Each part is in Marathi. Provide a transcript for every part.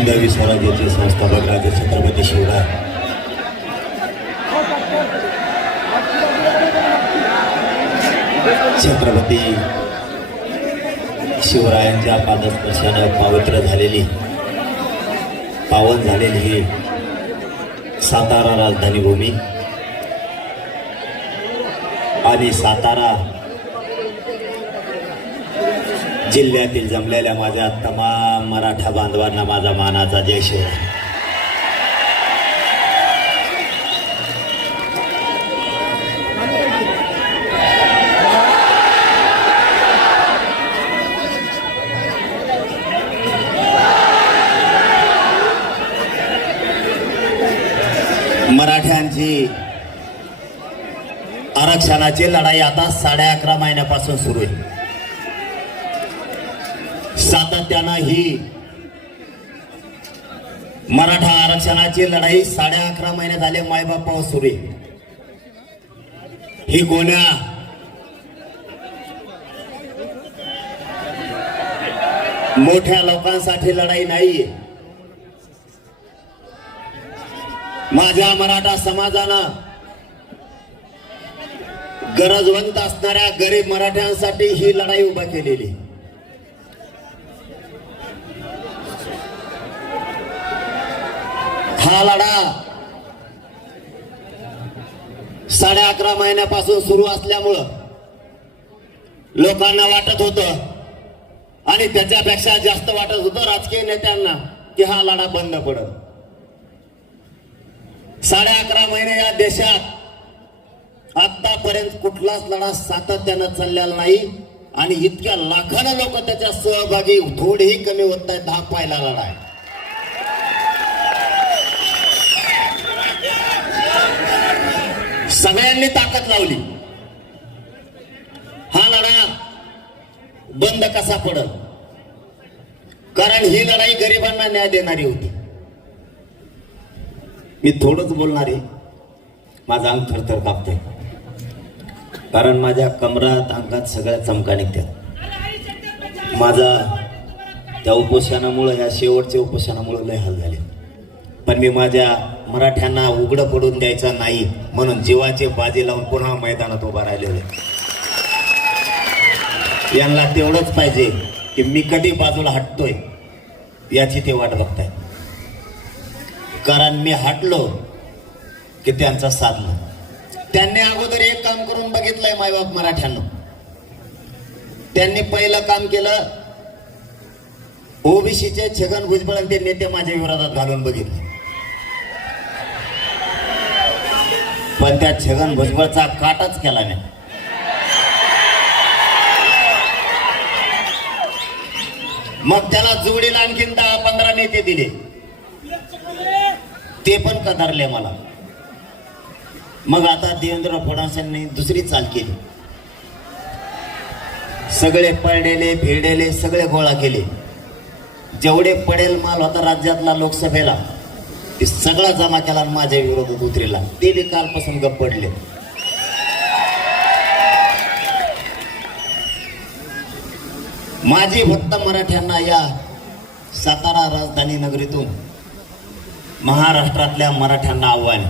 हिंदवी स्वराज्याचे संस्थापक राजे छत्रपती शिवराय छत्रपती शिवरायांच्या पादस्पर्शानं पवित्र झालेली पावन झालेली ही सातारा राजधानी भूमी आणि सातारा जिल्ह्यातील जमलेल्या माझ्या तमाम मराठा बांधवांना माझा मानाचा जय शिवराय. मराठ्यांची आरक्षणाची लढाई आता 11.5 महिन्यापासून सुरू आहे. सातत्यानं ही मराठा आरक्षणाची लढाई 11.5 महिने झाले मायबापावर सुरू आहे. ही गोण्या मोठ्या लोकांसाठी लढाई नाहीये. माझ्या मराठा समाजानं गरजवंत असणाऱ्या गरीब मराठ्यांसाठी ही लढाई उभा केलेली. हा लढा 11.5 महिन्यापासून सुरू असल्यामुळं लोकांना वाटत होतं आणि त्याच्यापेक्षा जास्त वाटत होतं राजकीय नेत्यांना की हा लढा बंद पडत. 11.5 महिने या देशात आतापर्यंत कुठलाच लढा सातत्यानं चाललेला नाही आणि इतक्या लाखानं लोक त्याच्या सहभागी थोडेही कमी होत नाहीत. हा पहिला लढा आहे. सगळ्यांनी ताकद लावली. हा लढा बंद कसा पडल, कारण ही लढाई गरिबांना न्याय देणारी होती. मी थोडंच बोलणार आहे. माझा अंग थरथर कापते, कारण माझ्या कमरात अंगात सगळ्या चमका निघतात. माझा त्या उपोषणामुळे या शेवटच्या उपोषणामुळे लय हाल झाले. पण मी माझ्या मराठ्यांना उघडं पडून द्यायचं नाही म्हणून जीवाचे बाजी लावून पुन्हा मैदानात उभा राहिलेले. यांना तेवढंच पाहिजे की मी कधी बाजूला हटतोय याची ते वाट बघताय, कारण मी हटलो की त्यांचा साधलं. त्यांनी अगोदर एक काम करून बघितलंय मायबाप मराठ्यांना. त्यांनी पहिलं काम केलं, ओबीसीचे छगन भुजबळ ते नेते माझ्या विरोधात घालून बघितले. पण त्या छगन भुजबळचा काटच केला नाही. मग त्याला जोडीला आणखीन 10-15 नेते दिले, ते पण कदारले मला. मग आता देवेंद्र फडणवीसांनी दुसरी चाल केली. सगळे पडलेले फेडेले सगळे गोळा केले. जेवढे पडेल माल होता राज्यातला लोकसभेला ते सगळा जमा केला आणि माझ्या विरोधात उतरेला. ते बी कालपासून गप्प पडले. माझी फक्त मराठ्यांना या सातारा राजधानी नगरीतून महाराष्ट्रातल्या मराठ्यांना आव्हान,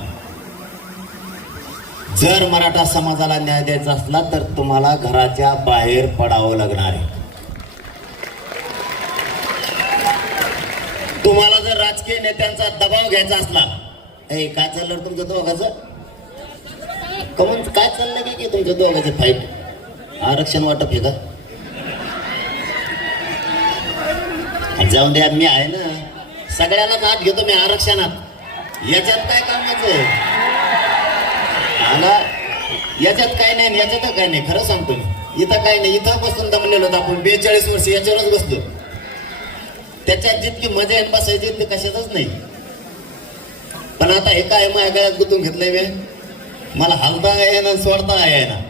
जर मराठा समाजाला न्याय द्यायचा असला तर तुम्हाला घराच्या बाहेर पडावं लागणार आहे. तुम्हाला जर राजकीय नेत्यांचा दबाव घ्यायचा असला, काय चाललं तुमचं दोघांचं? कमून काय चाललंय की तुमचं दोघांचं फाईट? आरक्षण वाटप आहे का? जाऊन द्या, मी आहे ना, सगळ्यालाच हात घेतो मी आरक्षणात. याच्यात काय कामाचं आला? याच्यात काय नाही, याच्यात काय नाही. खरं सांगतो मी, इथं काय नाही. इथं बसून दमलेलो होतो आपण 42 वर्ष याच्यावरच बसलो. त्याच्यात जितकी मजा येत बसायची ते कशातच नाही. पण आता हे काय माझ्या गळ्यात गुंतून घेतलंय मी. मला हलता येईना सोडता येईना.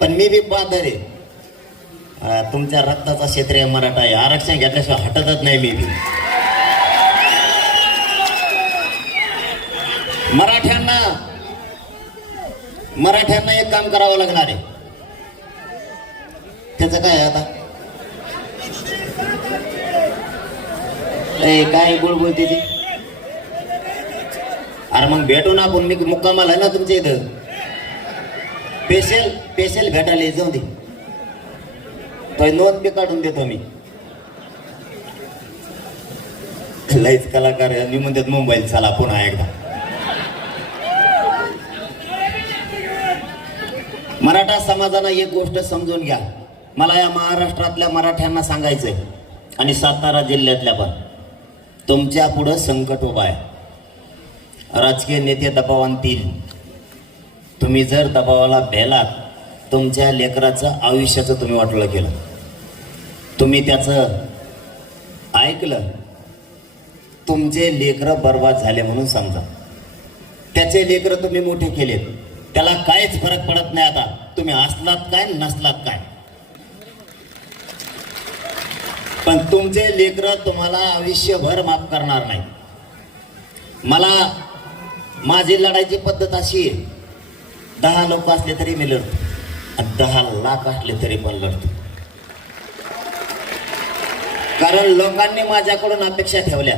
पण मी बी पाहत रे, तुमच्या रक्ताचा क्षेत्रीय मराठा आहे. आरक्षण घेतल्याशिवाय हटतच नाही मी बी. मराठ्यांना एक काम करावं लागणार आहे. त्याचं काय आता ए काय बोल त्याची. अरे मग भेटू ना आपण, मी मुक्कामाला आहे ना तुमच्या इथं. स्पेशल भेटायला जाऊ दे, तो नोंद बी काढून देतो मी. लईच कलाकार आहे. मी म्हणतात मुंबईला चला पुन्हा एकदा. मराठा समाजानं एक गोष्ट समजून घ्या. मला या महाराष्ट्रातल्या मराठ्यांना सांगायचंय आणि सातारा जिल्ह्यातल्या पण, तुमच्या पुढं संकट उभं आहे. राजकीय नेते दबाव आणतील. तुम्ही जर दबावाला भेलात, तुमच्या लेकराचं आयुष्याचं तुम्ही वाटोळं केलं, तुम्ही त्याचं ऐकलं, तुमचे लेकरं बर्बाद झाले म्हणून समजा. त्याचे लेकरं तुम्ही मोठे केलेत, त्याला काहीच फरक पडत नाही. आता तुम्ही असलात काय नसलात काय, पण तुमचे लेकरं तुम्हाला आयुष्यभर माफ करणार नाही. मला माझी लढायची पद्धत अशी आहे, 10 लोक असले तरी मी लढतो, 10 लाख असले तरी पण लढतो. कारण लोकांनी माझ्याकडून अपेक्षा ठेवल्या.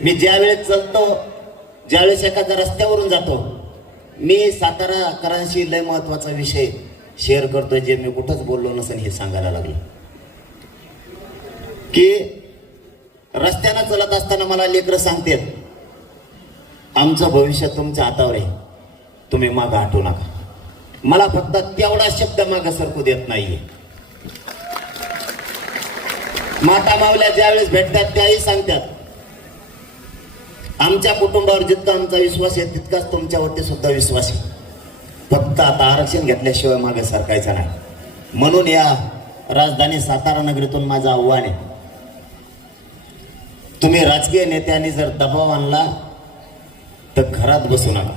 मी ज्यावेळेस चलतो, ज्यावेळेस एखाद्या रस्त्यावरून जातो, मी साताराकरांशी लय महत्वाचा विषय शेअर करतोय, जे मी कुठंच बोललो नसेल हे सांगायला लागलो. की रस्त्यानं चलत असताना मला लेकरं सांगतात, आमचं भविष्य तुमच्या हातावर आहे, तुम्ही मागं हटू नका. मला फक्त तेवढा शब्द मागं सरकू देत नाहीये. माता मावल्या ज्यावेळेस भेटतात त्याही सांगतात, आमच्या कुटुंबावर जितका आमचा विश्वास आहे तितकाच तुमच्यावरती सुद्धा विश्वास आहे. फक्त आता आरक्षण घेतल्याशिवाय मागे सरकायचं नाही. म्हणून या राजधानी सातारा नगरीतून माझं आव्हान आहे, तुम्ही राजकीय नेत्यांनी जर दबाव आणला तर घरात बसू नका.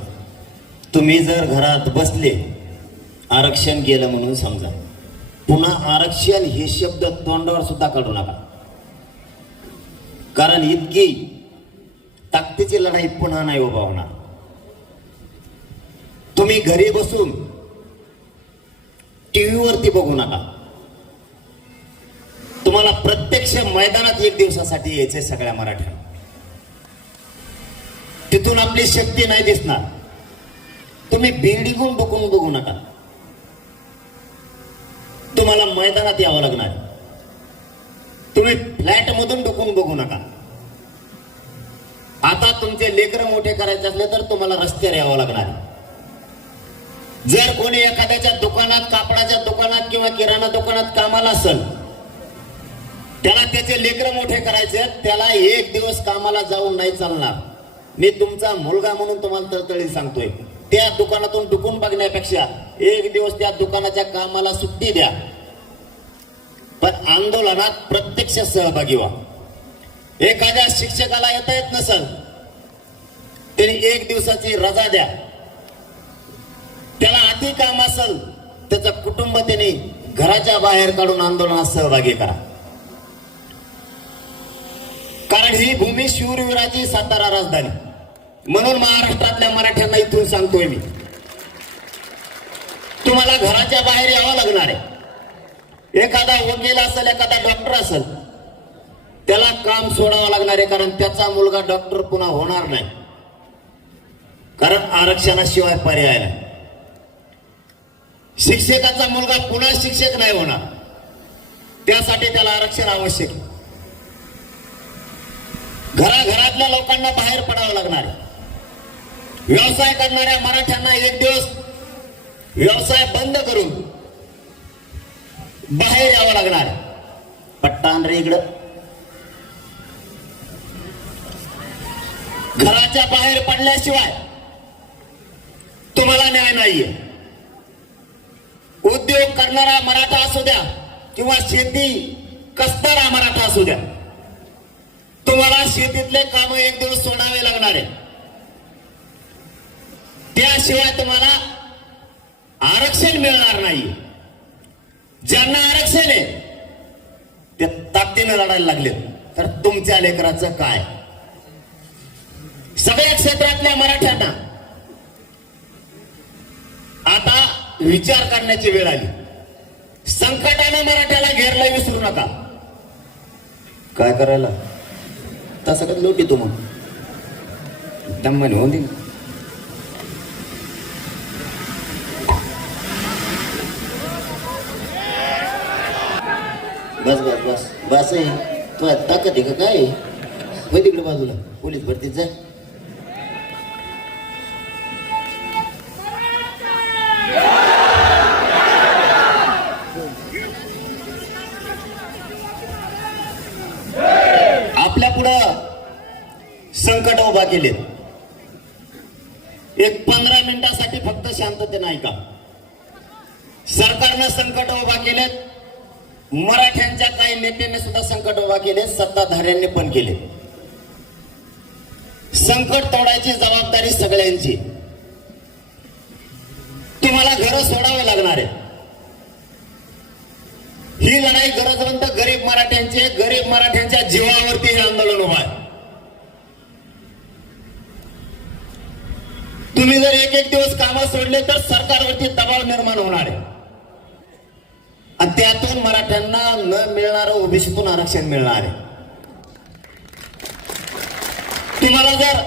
तुम्ही जर घरात बसले, आरक्षण गेलं म्हणून समजा, पुन्हा आरक्षण हे शब्द तोंडावर सुद्धा काढू नका. कारण इतकी ताकदीची लढाई पुन्हा नाही उभा होणार. तुम्ही घरी बसून टीव्हीवरती बघू नका. तुम्हाला प्रत्यक्ष मैदानात 1 दिवसासाठी यायचंय सगळ्या मराठ्यांना. तिथून आपली शक्ती नाही दिसणार. तुम्ही बिल्डिंगून बघू नका, तुम्हाला मैदानात यावं लागणार. तुम्ही फ्लॅट मधून डुकून बघू नका. आता तुमचे लेकरं मोठे करायचे असले तर तुम्हाला रस्त्यावर यावं लागणार. जर कोणी एखाद्याच्या दुकानात, कापडाच्या दुकानात किंवा किराणा दुकानात कामाला असेल, त्याला त्याचे लेकरं मोठे करायचे, त्याला 1 दिवस कामाला जाऊन नाही चालणार. मी तुमचा मुलगा म्हणून तुम्हाला तळतळी सांगतोय, त्या दुकानातून डुकून बघण्यापेक्षा 1 दिवस त्या दुकानाच्या कामाला सुट्टी द्या, पण आंदोलनात प्रत्यक्ष सहभागी व्हा. एखाद्या शिक्षकाला येता येत नसेल तरी 1 दिवसाची रजा द्या. त्याला अति काम असेल, त्याचं कुटुंब त्याने घराच्या बाहेर काढून आंदोलनात सहभागी करा. कारण ही भूमी शूरवीराची सातारा राजधानी. म्हणून महाराष्ट्रातल्या मराठ्यांना इथून सांगतोय मी, तुम्हाला घराच्या बाहेर यावं लागणार आहे. एखादा वकील असेल, एखादा डॉक्टर असेल, त्याला काम सोडावं लागणार आहे. कारण त्याचा मुलगा डॉक्टर पुन्हा होणार नाही, कारण आरक्षणाशिवाय पर्याय नाही. शिक्षकाचा मुलगा पुन्हा शिक्षक नाही होणार, त्यासाठी त्याला आरक्षण आवश्यक आहे. घराघरातल्या लोकांना बाहेर पडावं लागणार आहे. व्यवसाय करणाऱ्या मराठ्यांना 1 दिवस व्यवसाय बंद करून बाहेर यावं लागणार. पट्टा आण रे इकडं. घराच्या बाहेर पडल्याशिवाय तुम्हाला न्याय नाहीये. उद्योग करणारा मराठा असू द्या किंवा शेती कसणारा मराठा असू द्या, तुम्हाला शेतीतले काम 1 दिवस सोडावे लागणार आहे. त्याशिवाय तुम्हाला आरक्षण मिळणार नाही. ज्यांना आरक्षण आहे ते ताकदीने लढायला लागले, तर तुमच्या लेकराचं काय? सगळ्या क्षेत्रातल्या मराठ्यांना आता विचार करण्याची वेळ आली. संकटाने मराठ्याला घेरलं विसरू नका. काय करायला? तसं का लोट येतो मग दम्माने होऊन दे. बस बस बस बस आहे तू ताकद आहे का काय होय तिकडे बाजूला पोलीस भरतीत जा. आपल्या पुढं संकट उभा केले. एक 15 मिनिटासाठी फक्त शांतते नाही का सरकारनं संकट उभा केलेत. मराठ्यांच्या काही नेत्यांनी सुद्धा संकट उभा केले. सत्ताधाऱ्यांनी पण केले. संकट तोडायची जबाबदारी सगळ्यांची. तुम्हाला घर सोडावे लागणार आहे. ही लढाई गरजवंत गरीब मराठ्यांच्या जीवावरती हे आंदोलन उभा आहे. तुम्ही जर एक दिवस कामं सोडले तर सरकारवरती दबाव निर्माण होणार आहे आणि त्यातून मराठ्यांना न मिळणारं ओबीसीतून आरक्षण मिळणार आहे. तुम्हाला जर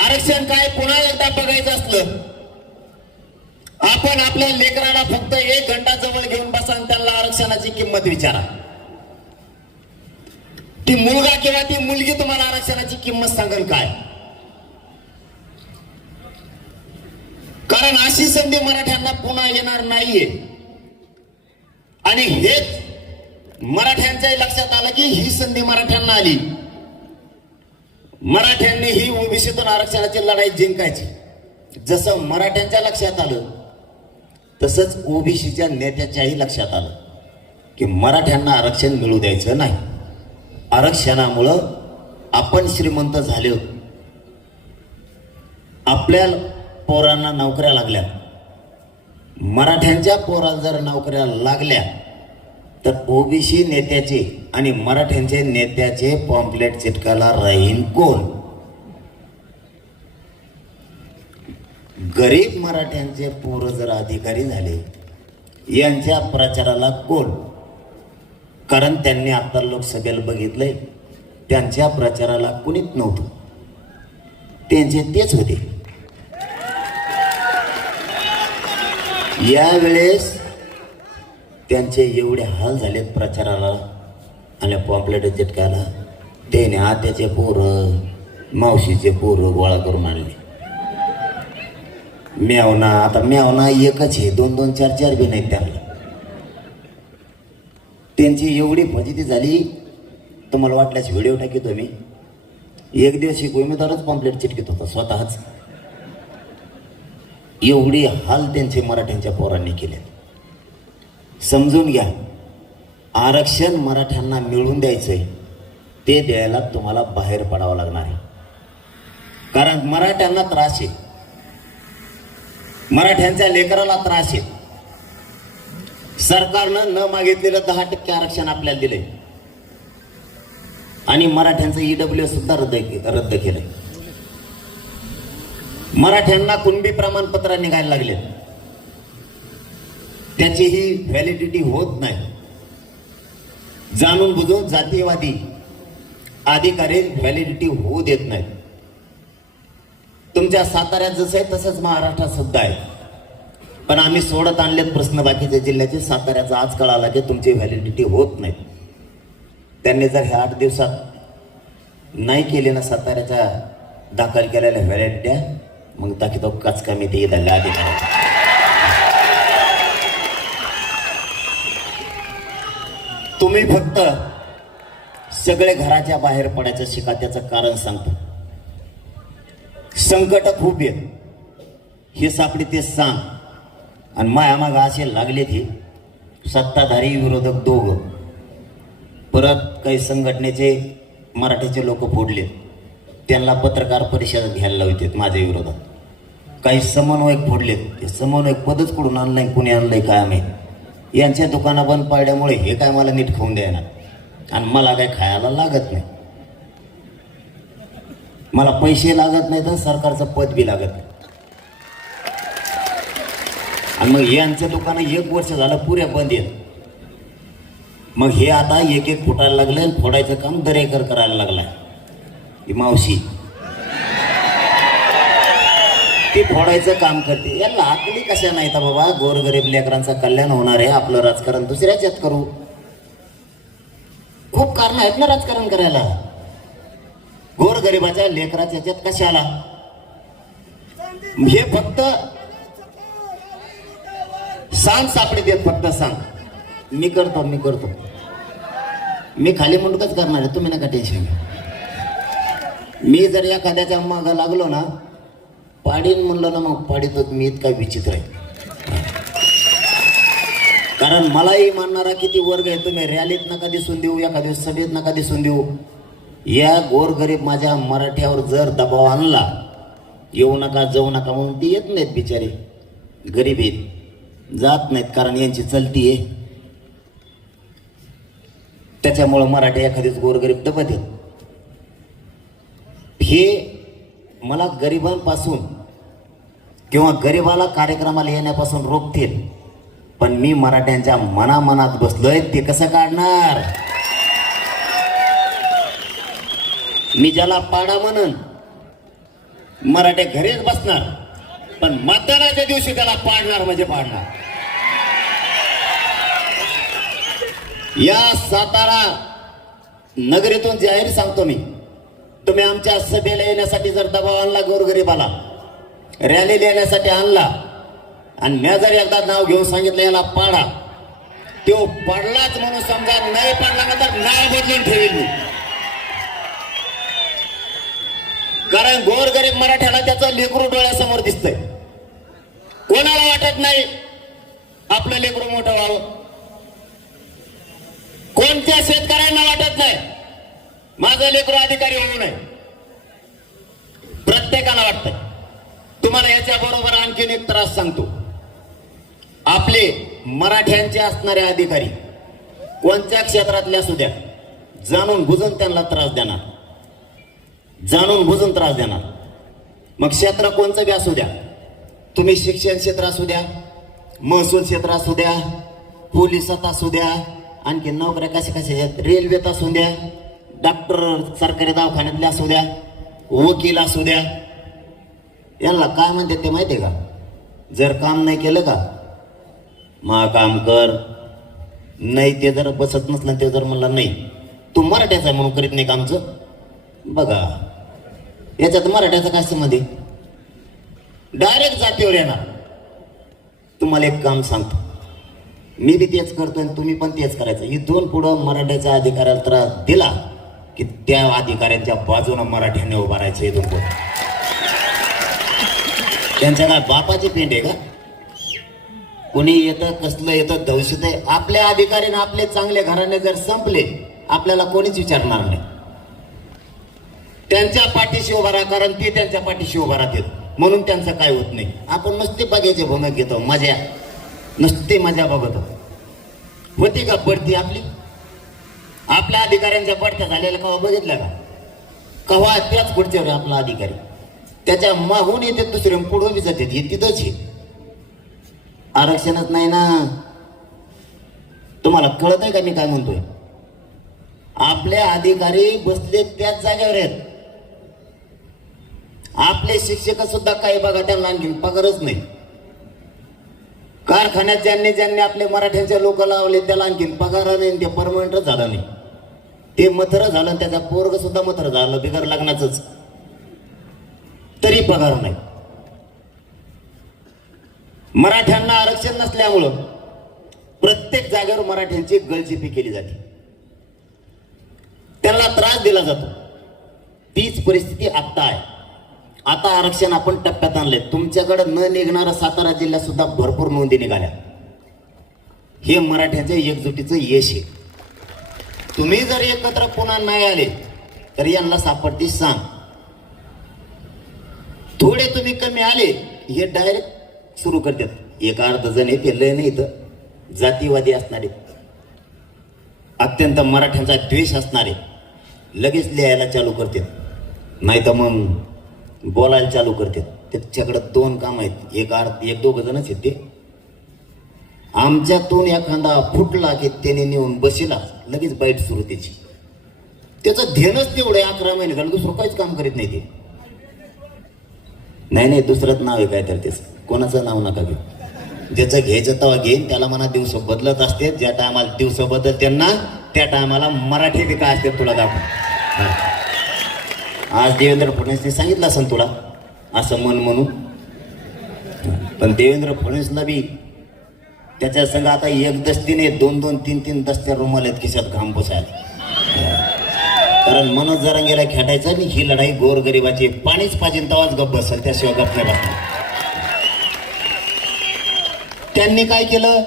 आरक्षण काय पुन्हा एकदा बघायचं असलं आपण आपल्या लेकराला फक्त 1 घंटा जवळ घेऊन बसा आणि त्यांना आरक्षणाची किंमत विचारा. ती मुलगा किंवा ती मुलगी तुम्हाला आरक्षणाची किंमत सांगेल काय. कारण अशी संधी मराठ्यांना पुन्हा येणार नाहीये. आणि हेच मराठ्यांच्या लक्षात आलं की ही संधी मराठ्यांना आली. मराठ्यांनी ही ओबीसीतून आरक्षणाची लढाई जिंकायची. जसं मराठ्यांच्या लक्षात आलं तसंच ओबीसीच्या नेत्याच्याही लक्षात आलं की मराठ्यांना आरक्षण मिळू द्यायचं नाही. आरक्षणामुळं आपण श्रीमंत झाले. आपल्या पोरांना नोकऱ्या लागल्या. मराठ्यांच्या पोरांना जर नोकऱ्या लागल्या तर ओबीसी नेत्याचे आणि मराठ्यांचे नेत्याचे पॉम्पलेट चिटकायला राहील कोण. गरीब मराठ्यांचे पोरं जर अधिकारी झाले यांच्या प्रचाराला कोण. कारण त्यांनी आता लोकसभेला बघितलंय त्यांच्या प्रचाराला कुणीच नव्हतं. त्यांचे तेच होते. यावेळेस त्यांचे एवढे हाल झालेत प्रचाराला आणि पॉम्पलेट चिटकायला. त्याने आत्याचे पोरं मावशीचे पोरं गोळा करून आणले. मेवना आता मेवना एकच आहे. 2-2 4-4 बी नाहीत त्यांना. त्यांची एवढी फजिती झाली तुम्हाला वाटल्यास व्हिडिओ टाकीतो मी. एक दिवस एक उमेदवारच पॉम्पलेट चिटकीत होता स्वतःच. एवढी हाल त्यांचे मराठ्यांच्या पोरांनी केले. समजून घ्या आरक्षण मराठ्यांना मिळवून द्यायचंय ते द्यायला तुम्हाला बाहेर पडावं लागणार आहे. कारण मराठ्यांना त्रास आहे. मराठ्यांच्या लेकराला त्रास आहे. सरकारनं न मागितलेलं 10% आरक्षण आपल्याला दिलंय आणि मराठ्यांचं EWS सुद्धा रद्द केलंय. मराठ्यांना कुणबी प्रमाणपत्र निघायला लागले. त्याचीही व्हॅलिडिटी होत नाही. जाणून बुजून जातीयवादी अधिकारी व्हॅलिडिटी होऊ देत नाहीत. तुमच्या साताऱ्यात जसं आहे तसंच महाराष्ट्रात सुद्धा आहे. पण आम्ही सोडत आणलेत प्रश्न बाकीच्या जिल्ह्याचे. साताऱ्याचा आज कळाला की तुमची व्हॅलिडिटी होत नाही. त्यांनी जर ह्या 8 दिवसात नाही केले ना साताऱ्याच्या दाखल केलेल्या व्हॅलिडिट्या मग ताकी तो कचकामी ते झाले अधिकारी. तुम्ही फक्त सगळे घराच्या बाहेर पडायचं शिका. त्याचं कारण सांगतो. संकट खूप आहेत हे सापडी ते सांग. आणि मायामाग असे लागले ते सत्ताधारी विरोधक दोघं. परत काही संघटनेचे मराठीचे लोक फोडले. त्यांना पत्रकार परिषद घ्यायला लावतात माझ्या विरोधात. काही समन्वयक फोडलेत. ते समन्वयक पदच कुठून आणलंय कुणी आणलंय काय माहीत. यांच्या दुकानं बंद पाडल्यामुळे हे काय मला नीट खाऊन द्यायला आणि मला काय खायला लागत नाही. मला पैसे लागत नाही तर सरकारचं पद बी लागत नाही. आणि मग यांचं दुकानं 1 वर्ष झालं पुऱ्या बंद आहेत. मग हे आता एक फुटायला लागले. फोडायचं काम दरेकर करायला लागलाय. ही मावशी ती फोडायचं काम करते. याला आकली कशा नाही तर बाबा, गोरगरीब लेकरांचं कल्याण होणार आहे, आपलं राजकारण दुसऱ्याच यात करू. खूप कारण आहेत ना राजकारण करायला. गोरगरिबाच्या लेकराच्या याच्यात कशाला? हे फक्त सांग सापडी देत, फक्त सांग. मी करतो मी खाली मुंडकच करणार आहे, तुम्ही नका टेन्शन घ्या. मी जर एखाद्याच्या मागं लागलो ना, पाडीन म्हणलं ना, मग पाडीतच मी. इतका विचित्र आहे. कारण मलाही मानणारा किती वर्ग आहे. तुम्ही रॅलीत नका दिसून देऊ, एखाद्या सभेत नका दिसून देऊ. या गोरगरीब माझ्या मराठ्यावर जर दबाव आणला, येऊ नका जाऊ नका म्हणून, ती येत नाहीत बिचारे. गरीब आहेत, जात नाहीत, कारण यांची चलती आहे. त्याच्यामुळं मराठी एखादीच गोरगरीब दबत आहेत. हे मला गरिबांपासून किंवा गरिबाला कार्यक्रमाला येण्यापासून रोखतील, पण मी मराठ्यांच्या मनामनात बसलोय, ते कसं काढणार? मी ज्याला पाडा म्हणून मराठे घरीच बसणार, पण मतदानाच्या दिवशी त्याला पाडणार म्हणजे पाडणार. या सातारा नगरीतून जाहीर सांगतो मी, तुम्ही आमच्या सभेला येण्यासाठी जर दबाव आणला, गोरगरिबाला रॅलीला येण्यासाठी आणला, आणि मी जर एकदा नाव घेऊन सांगितलं याला पाडा, तो पडलाच म्हणून समजा, नाही पडला ना तर नाव बदलून ठेवेल मी. कारण गोरगरीब मराठ्याला त्याचं लेकरू डोळ्यासमोर दिसतंय. कोणाला वाटत नाही आपलं लेकरू मोठं व्हावं? कोणत्या शेतकऱ्यांना वाटत नाही माझं लेकरू अधिकारी होऊ नये? प्रत्येकाला वाटतंय. तुम्हाला याच्या बरोबर आणखीन एक त्रास सांगतो. आपले मराठ्यांचे असणारे अधिकारी कोणत्या क्षेत्रातले असू द्या, जाणून बुजून त्यांना त्रास देणार, जाणून बुजून त्रास देणार. मग क्षेत्र कोणचं बी असू द्या, तुम्ही शिक्षण क्षेत्र असू द्या, महसूल क्षेत्र असू द्या, पोलिसात असू द्या, आणखी नोकऱ्या कशा कशा, रेल्वेत असू द्या, डॉक्टर सरकारी दवाखान्यातले असू द्या, वकील असू द्या, यांना काय म्हणते ते माहितीये का? जर काम नाही केलं का, मा काम कर. नाही ते जर बसत नसलं, ते जर म्हणलं नाही तू मराठ्याचा म्हणून करीत नाही कामचं, बघा याच्यात मराठ्याचं काय संबंध? डायरेक्ट जातीवर येणार. तुम्हाला एक काम सांगतो, मी बी तेच करतोय आणि तुम्ही पण तेच करायचं. इथून पुढं मराठ्याच्या अधिकाऱ्याला त्रास दिला की त्या अधिकाऱ्यांच्या बाजूने मराठ्याने उभा राहायचं. इथून पुढे त्यांच्या काय बापाची पेंट आहे का? कोणी येतं कसलं येतं दहशत आहे. आपल्या अधिकाऱ्याने आपले चांगले घराणे जर संपले, आपल्याला कोणीच विचारणार नाही. त्यांच्या पाठीशी उभा राहा, कारण ते त्यांच्या पाठीशी उभा राहतात, म्हणून त्यांचं काय होत नाही. आपण नुसते बघायचे भूमिका घेतो, मजा, नुसती मजा बघतो. होती का बढती आपली? आपल्या अधिकाऱ्यांच्या बढत्या झालेल्या कवा बघितल्या का? कवा त्याच पुढच्यावर आपला अधिकारी, त्याच्या मागून येते दुसरे, पुढे बी जाते. हे तिथंच आहे. आरक्षणच नाही ना. तुम्हाला कळत आहे का मी काय म्हणतोय? आपले अधिकारी बसले त्याच जागेवर आहेत. आपले शिक्षक सुद्धा काही बघा, त्यांना आणखी पगारच नाही. कारखान्यात ज्यांनी ज्यांनी आपले मराठ्यांचे लोक लावले, त्याला आणखीन पगार नाही, ते परमनंटच झालं नाही. ते मथर झालं, त्याचा पोरग सुद्धा मथर झालं बिगर लग्नाचंच, तरी पगार नाही. मराठ्यांना आरक्षण नसल्यामुळं प्रत्येक जागेवर मराठ्यांची गळचेपी केली जाते, त्यांना त्रास दिला जातो. तीच परिस्थिती आता आहे. आता आरक्षण आपण टप्प्यात आणले. तुमच्याकडे न निघणारा सातारा जिल्ह्यात सुद्धा भरपूर नोंदी निघाल्या. हे मराठ्यांच्या एकजुटीचं यश आहे. तुम्ही जर एकत्र पुन्हा नाही आले तर यांना सापडती सांग. थोडे तुम्ही कमी आले, हे डायरेक्ट सुरू करतात. एक अर्ध जण येते, लय नाही तर जातीवादी असणारे, अत्यंत मराठ्यांचा द्वेष असणारे लगेच लिहायला चालू करतात, नाही तर मग बोलायला चालू करतात. त्याच्याकडे दोन काम आहेत. एक दोघ जणच आहेत. ते आमच्यातून एखादा फुटला की त्याने नेऊन बशीला लगेच बाईट सुरू त्याची. त्याचं ध्येनच तेवढं आहे 11 महिने, कारण दुसरं काहीच काम करीत नाही ते. नाही दुसरंच नाव आहे काय तर तेच, कोणाचं नाव नका घेऊ. ज्याचं घ्यायचं तेव्हा घेईन, त्याला म्हणा दिवस बदलत असते. ज्या टायमाला दिवस बदलते ना त्या टायमाला मराठी बी काय असते तुला दाखव. आज देवेंद्र फडणवीसने सांगितलं असेल तुला असं मन म्हणून, पण देवेंद्र फडणवीसला बी त्याच्या संग आता एक दस्तीने 2-2, 3-3 दस्त्या रुमाल आहेत खिशात घाम पुसायला. कारण मनोज जरांगेला खेटायचं आणि ही लढाई गोरगरिबाची. पाणीच पाहिजे तेव्हाच गप्प बसेल, त्याशिवाय गप्प नाही बसणार. त्यांनी काय केलं,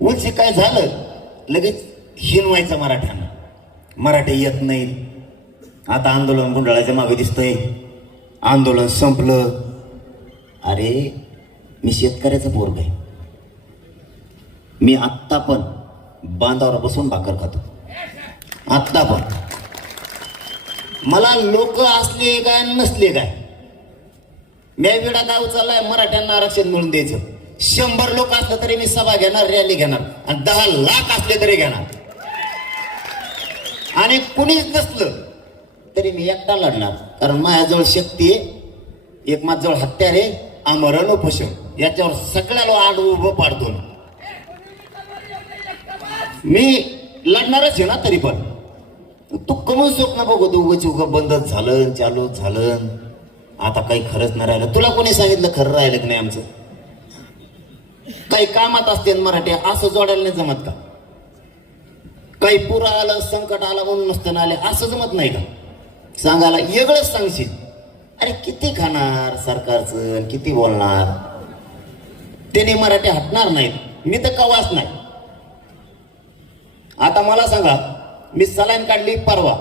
उलशी काय झालं लगेच हिनवायचं मराठ्यांना. मराठी येत नाही, आता आंदोलन गुंडाळायच्या मागे दिसतंय, आंदोलन संपलं. अरे मी शेतकऱ्याचं पोरग आहे, मी आत्ता पण बांधावर बसून भाकर खातो. आत्ता पण मला लोक असले काय नसले काय, मी विडा काय उचललाय मराठ्यांना आरक्षण मिळून द्यायचं. 100 लोक असलं तरी मी सभा घेणार, रॅली घेणार, आणि 10 लाख असले तरी घेणार. आणि कुणीच नसलं तरी मी एकटा लढणार, कारण माझ्याजवळ शक्ती आहे, एक माझ्याजवळ हत्यार आहे, आमरण उपोषण. याच्यावर सगळ्याला आड उभं पाडतो मी, लढणारच आहे ना. तरी पण तू कमी स्वप्न बघू, तू उगाच बंदच झालं, चालू झालं, आता काही खरंच नाही राहिलं. तुला कोणी सांगितलं खरं राहिलं की नाही आमचं? काही कामात असते मराठी, असं जोडायला नाही जमत का? काही पूर आलं, संकट आलं म्हणून नसतं आले, असं जमत नाही का? सांगायला वेगळंच सांगशील. अरे किती खाणार सरकारचं, किती बोलणार? त्याने मराठी हटणार नाहीत, मी तर कवाच नाही. आता मला सांगा, मी सलाईन काढली परवा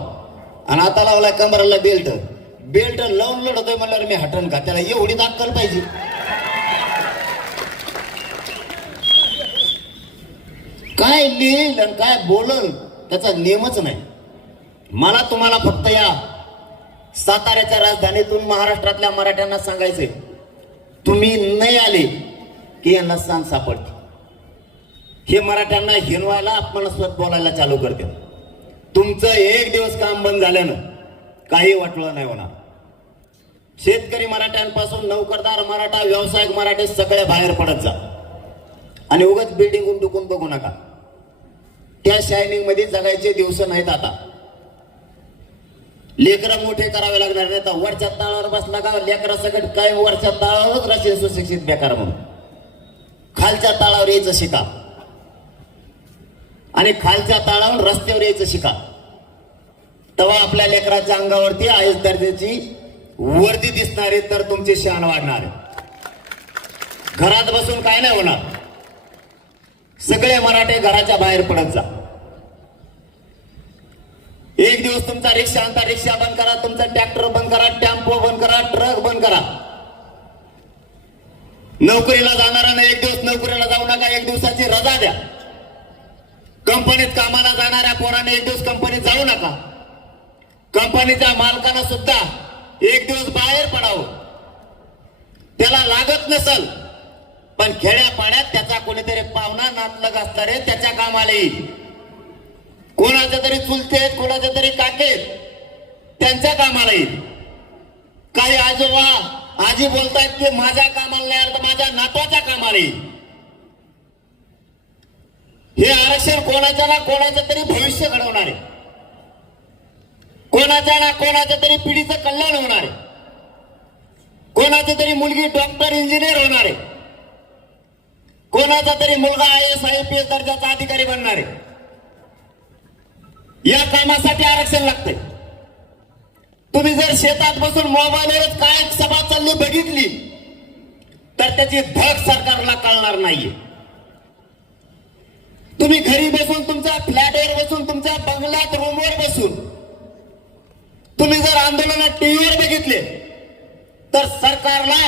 आणि आता लावलाय कमराला बेल्ट. बेल्ट लावून लढतोय म्हणल्यावर मी हटन का? त्याला एवढी अक्कल पाहिजे. काय लिहिल आणि काय बोलल त्याचा नियमच नाही. मला तुम्हाला फक्त या साताऱ्याच्या राजधानीतून महाराष्ट्रातल्या मराठ्यांना सांगायचंय, तुम्ही नाही आले की यांना सांग सापडते. हे मराठ्यांना हिनवायला, अपमानास्पद बोलायला चालू करते. तुमचं एक दिवस काम बंद झाल्यानं काही वाटलं नाही होणार. शेतकरी मराठ्यांपासून नोकरदार मराठा, व्यावसायिक मराठे सगळे बाहेर पडत जा आणि उगाच बिल्डिंग डुकून बघू नका. त्या शायनिंग मध्ये जगायचे दिवस नाहीत आता. लेकरं मोठे करावे लागणार नाही. तर वरच्या ताळावर बसला का लेकरा सगळं काय वरच्या ताळावरच राहशील सुशिक्षित बेकार म्हणून. खालच्या ताळावर यायचं शिका आणि खालच्या ताळावर रस्त्यावर यायचं शिका. तेव्हा आपल्या लेकराच्या अंगावरती आयस दर्जाची वर्दी दिसणार आहे, तर तुमची शान वाढणार आहे. घरात बसून काय नाही होणार. सगळे मराठे घराच्या बाहेर पडत जा. एक दिवस तुमचा रिक्षा आणता रिक्षा बंद करा, तुमचा ट्रॅक्टर बंद करा, टेम्पो बंद करा, ट्रक बंद करा. नोकरीला जाणाऱ्यांना एक दिवस नोकरीला जाऊ नका, एक दिवसाची रजा द्या. कंपनीत कामाला जाणाऱ्या पोराने एक दिवस कंपनीत जाऊ नका. कंपनीच्या मालकानं सुद्धा एक दिवस बाहेर पडावं. त्याला लागत नसल पण खेड्या पाड्यात त्याचा कोणीतरी पाहुणा नातलग असणार आहे, त्याच्या कामाला येईल. कोणाच्या तरी चुलते, कोणाच्या तरी काकेत, त्यांच्या कामाला येईल. काही आजोबा आजी बोलतायत की माझ्या कामाला नाही आलं तर माझ्या नातवाच्या कामाला येईल. हे आरक्षण कोणाच्या ना कोणाचं तरी भविष्य घडवणार आहे, कोणाच्या ना कोणाच्या तरी पिढीचं कल्याण होणार आहे, कोणाची तरी मुलगी डॉक्टर इंजिनियर होणार आहे, कोणाचा तरी मुलगा IAS IPS दर्जाचा अधिकारी बनणार आहे. या कामासाठी आरक्षण लागतंय. तुम्ही जर शेतात बसून मोबाईलवरच काय सभा चालली बघितली तर त्याची धग सरकारला कळणार नाहीये. तुम्ही घरी बसून, तुमच्या फ्लॅटवर बसून, तुमच्या बंगल्यात रूमवर बसून तुम्ही जर आंदोलनात टीव्हीवर बघितले तर सरकारला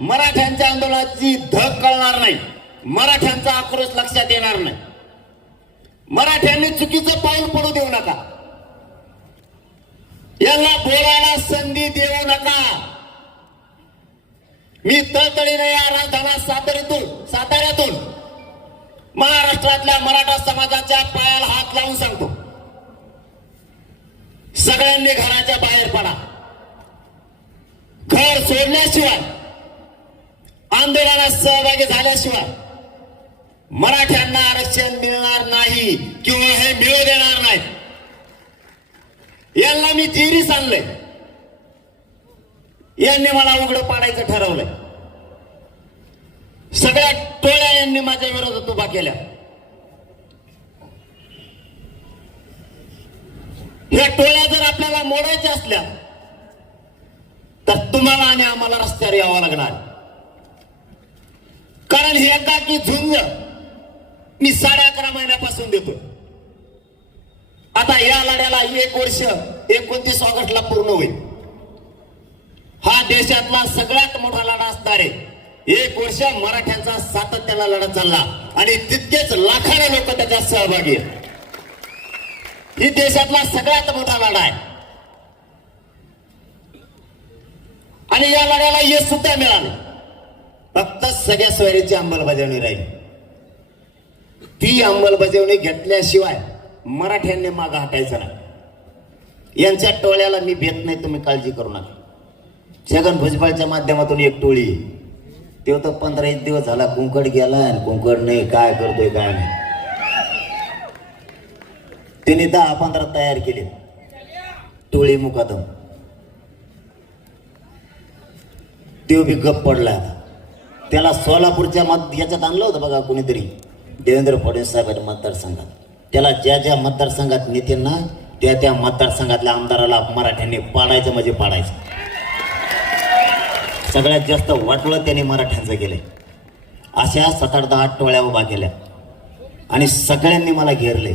मराठ्यांच्या आंदोलनाची धग कळणार नाही, मराठ्यांचा आक्रोश लक्षात येणार नाही. मराठ्यांनी चुकीचं पाऊल पडू देऊ नका. यांना बोलायला संधी देऊ नका. मी तळतळीने या राजधानी साताऱ्यातून महाराष्ट्रातल्या मराठा समाजाच्या पायाला हात लावून सांगतो, सगळ्यांनी घराच्या बाहेर पडा. घर सोडल्याशिवाय, आंदोलनात सहभागी झाल्याशिवाय मराठ्यांना आरक्षण मिळणार नाही किंवा हे मिळू देणार नाही. यांना मी जिरीस आणलंय. यांनी मला उघडं पाडायचं ठरवलंय. सगळ्या टोळ्या यांनी माझ्या विरोधात उभा केल्या. या टोळ्या जर आपल्याला मोडायच्या असल्या तर तुम्हाला आणि आम्हाला रस्त्यावर यावं लागणार. कारण हे एकाकी झुंज मी 11.5 महिन्यापासून देतो. आता या लढ्याला 1 वर्ष 29 ऑगस्टला पूर्ण होईल. हा देशातला सगळ्यात मोठा लढा असणार आहे. 1 वर्ष मराठ्यांचा सातत्याला लढा चालला आणि तितकेच लाखाने लोक त्याच्यात सहभागी आहेत. ही देशातला सगळ्यात मोठा लढा आहे आणि या लढ्याला यश सुद्धा मिळालं. फक्त सगळ्या सोयरीची अंमलबजावणी राहील. ती अंमलबजावणी घेतल्याशिवाय मराठ्यांनी मागं हटायचं नाही. यांच्या टोळ्याला मी भेट नाही, तुम्ही काळजी करू नका. छगन भुजबळच्या माध्यमातून एक टोळी, ते तर 15-1 दिवस झाला कुंकड गेला आणि कुंकड नाही, काय करतोय काय नाही. त्यांनी 10-15 तयार केले टोळी मुकादम. तो बी गप पडला. त्याला सोलापूरच्या याच्यात आणलं होतं बघा कुणीतरी, देवेंद्र फडणवीस साहेबांच्या मतदारसंघात. त्याला ज्या ज्या मतदारसंघात नेते ना त्या मतदारसंघातल्या आमदाराला मराठ्यांनी पाडायचं म्हणजे पाडायचं. सगळ्यात जास्त वाटलं त्यांनी मराठ्यांचं केलंय. अशा 7-8 टोळ्या उभा केल्या आणि सगळ्यांनी मला घेरले.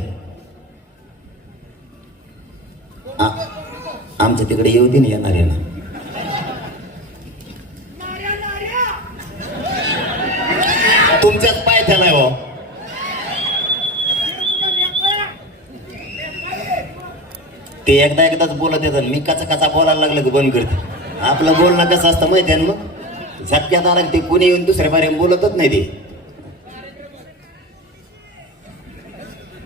आमच्या तिकडे येऊ दे ना, येणार आहे ना. तुमच्याच पाय त्याला हो. ते एकदाच बोलत येतात. मी कचा बोलायला लागलं की बंद करते. आपलं बोलणं कसं असतं माहिती आहे ना. मग झटक्यात आला ते कोणी येऊन दुसऱ्या बारे बोलतच नाही. ते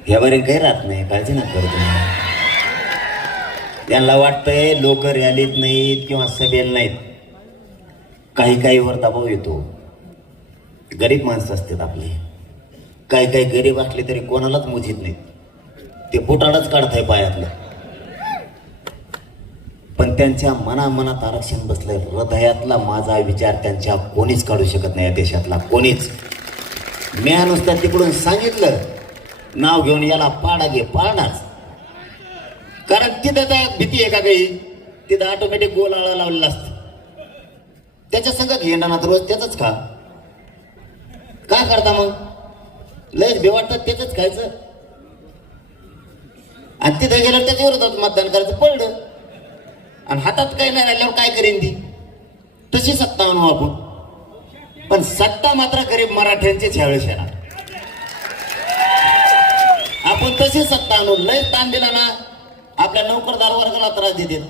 ह्या बारे काही राहत नाही, काळजी ना करत. त्यांना वाटतंय लोक रॅलीत नाहीत किंवा सभेला नाहीत. काही वर दबाव येतो. गरीब माणसं असतात आपले. काही गरीब असले तरी कोणालाच मोजीत नाहीत. ते बुटाडच काढताय पायातलं. पण त्यांच्या मनात आरक्षण बसलंय. हृदयातला माझा विचार त्यांच्या कोणीच काढू शकत नाही. या देशातला कोणीच. मी नुसतं तिकडून सांगितलं नाव घेऊन याला पाडा घे, पाडणाच. कारण तिथं तर भीती आहे का काही. तिथं ऑटोमॅटिक गोल आळा लावलेला असतं. त्याच्या संघ घेणार रोज त्याच खा. काय करता मग. लयच बेवाटतात त्याच खायचं आणि तिथं गेल्यावर त्याच्या विरोधात मतदान करायचं. पडलं आणि हातात काही नाही राहिल्यावर काय करेन ती. तशी सत्ता आणू आपण. पण सत्ता मात्र गरीब मराठ्यांचीच ह्यावेळेस येणार. आपण तशी सत्ता आणू. लय ताण दिला ना आपल्या नोकरदार वर्गाला त्रास देतात.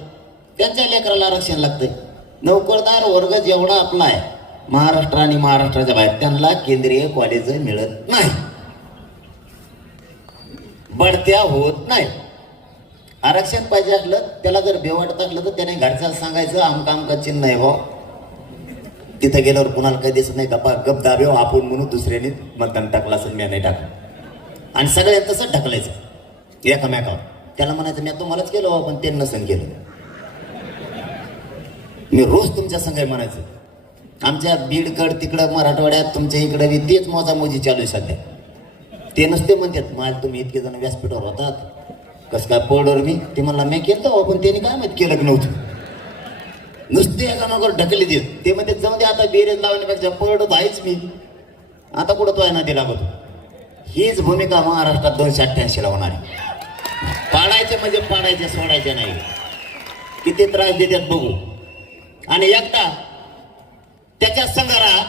त्यांच्या लेकराला आरक्षण लागतंय. नोकरदार वर्ग जेवढा आपला आहे महाराष्ट्र आणि महाराष्ट्राच्या बाहेर, त्यांना केंद्रीय कॉलेज मिळत नाही, बढत्या होत नाही. आरक्षण पाहिजे असलं त्याला जर बेवाटत असलं तर त्याने घरच्याला सांगायचं आमका चिन्ह आहे भाऊ. तिथं गेल्यावर कुणाला काही दिसत नाही. गप दाबेव आपण म्हणून दुसऱ्याने मतदान टाकलं असं मी नाही टाकलं. आणि सगळ्यांना तसंच ढकलायचं एकामेकावर. त्याला म्हणायचं मी तुम्हालाच केलं पण ते नसन केलं. मी रोज तुमच्या संघ म्हणायचं. आमच्या बीडकड तिकडं मराठवाड्यात तुमच्या इकडं बी तेच मोजामोजी चालू आहे सध्या. ते नसते म्हणतात मला तुम्ही इतके जण व्यासपीठावर होतात कसं काय पडवर मी. ते म्हणला मी केलं पण त्यांनी काय माहित केलं की नव्हतं. नुसते एकामेकावर ढकली देत. ते म्हणते जाऊ दे आता बेरेज लावण्यापेक्षा पडत आहेच मी. आता कुठं तो आहे ना ते लागतो. हीच भूमिका महाराष्ट्रात 288 होणार आहे. पाडायचे म्हणजे पाडायचे, सोडायचे नाही. किती त्रास देतात बघू. आणि एकदा त्याच्या संघाला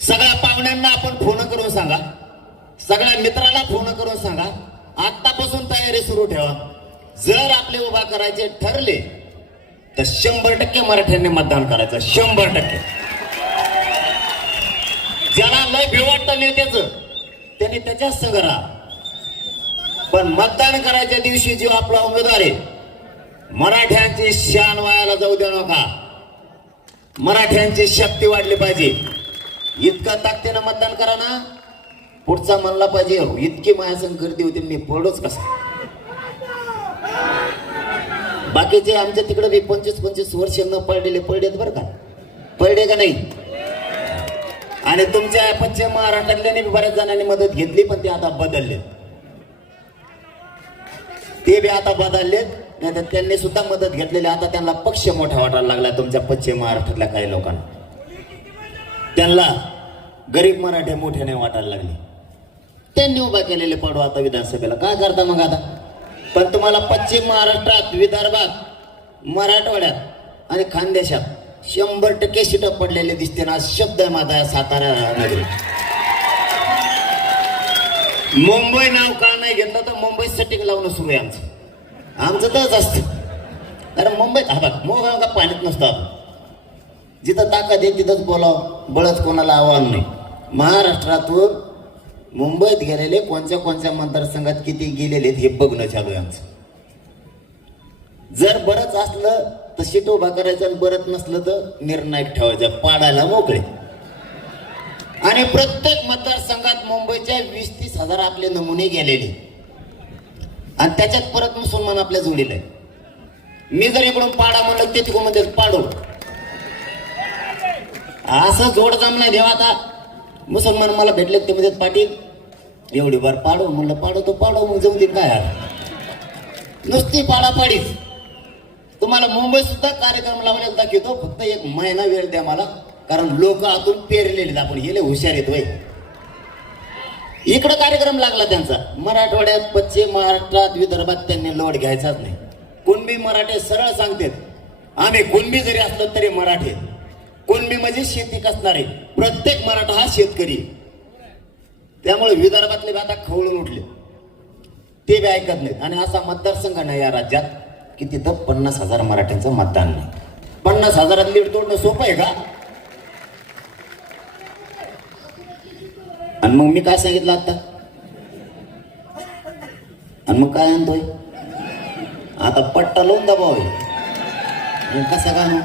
सगळ्या पाहुण्यांना आपण फोन करून सांगा, सगळ्या मित्राला फोन करून सांगा आतापासून तयारी सुरू ठेवा. जर आपले उभा करायचे ठरले तर 100% मराठ्यांनी मतदान करायचं. 100%. ज्याला लय भेवाटतं नेत्याचं त्यांनी त्याच्याच संघ राहा. पण मतदान करायच्या दिवशी जो आपला उमेदवार आहे, मराठ्यांची शान वायाला जाऊ देऊ नका. मराठ्यांची शक्ती वाढली पाहिजे. इतका ताकदीनं मतदान करा ना, पुढचा म्हणला पाहिजे इतकी माझ्यासंग गर्दी होती मी पडलोच कसा. बाकीचे आमच्या तिकडे बी 25-25 वर्ष न पडलेले पडलेत बरं का, पडले का नाही. आणि तुमच्या पश्चिम महाराष्ट्रातल्याने बऱ्याच जणांनी मदत घेतली, पण ते आता बदलले. ते बी आता बदललेत, नाही तर त्यांनी सुद्धा मदत घेतलेली. आता त्यांना पक्ष मोठा वाटायला लागला तुमच्या पश्चिम महाराष्ट्रातल्या काही लोकांना. त्यांना गरीब मराठे मोठे नाही वाटायला लागले. त्यांनी उभा केलेले पडू आता विधानसभेला. काय करता मग आता. पण तुम्हाला पश्चिम महाराष्ट्रात, विदर्भात, मराठवाड्यात आणि खानदेशात 100% सीट पडलेले दिसते ना. शब्द आहे माझा सातारा नगरी. मुंबई नाव का नाही घेतलं तर मुंबई सेटिंग लावणं सुरू आहे आमचं तच असतं. कारण मुंबईत हा बघ मोगाव का पाण्यात नसतं. आपण जिथं ताकद आहे तिथंच बोलावं, बळच कोणाला आव्हान नाही. महाराष्ट्रातून मुंबईत गेलेले कोणत्या मतदारसंघात किती गेलेले हे बघणं चालू आहे आमचं. जर बरंच असलं तर सीट उभा करायचं आणि बरंच नसलं तर निर्णायक ठेवायचं, पाडायला मोकळे. आणि प्रत्येक मतदारसंघात मुंबईच्या 20-30 हजार आपले नमुने गेलेले आणि त्याच्यात परत मुसलमान आपल्या जोडीला आहे. मी जर इकडून पाडा म्हणलं ते तिकडून मध्ये पाडू, असं जोड जमणार देवा. आता मुसलमान मला भेटले ते मध्ये पाटील एवढी बार पाडू म्हणलं, पाडू तो पाडू मग जमली काय नुसती पाडापाडीच. तुम्हाला मुंबईत सुद्धा कार्यक्रम लावलेला दाखवतो, फक्त 1 महिना वेळ द्या मला, कारण लोक आतून पेरलेले. आपण गेले हुशार येत वय. इकडं कार्यक्रम लागला त्यांचा मराठवाड्यात, पश्चिम महाराष्ट्रात, विदर्भात त्यांनी लोड घ्यायचाच नाही. कुणबी मराठे सरळ सांगतात, आम्ही कुणबी जरी असलो तरी मराठे. कुणबी म्हणजे शेती कसणारे, प्रत्येक मराठा हा शेतकरी. त्यामुळे विदर्भातले बी आता खवळून उठले, ते बी ऐकत नाहीत. आणि असा मतदारसंघ नाही या राज्यात की तिथं 50,000 मराठ्यांचं मतदान नाही. 50,000 लीड तोडणं सोपं आहे का. आणि मग मी काय सांगितलं आता, आणि मग काय आणतोय आता पट्टा लावून दबाव कसा का मग.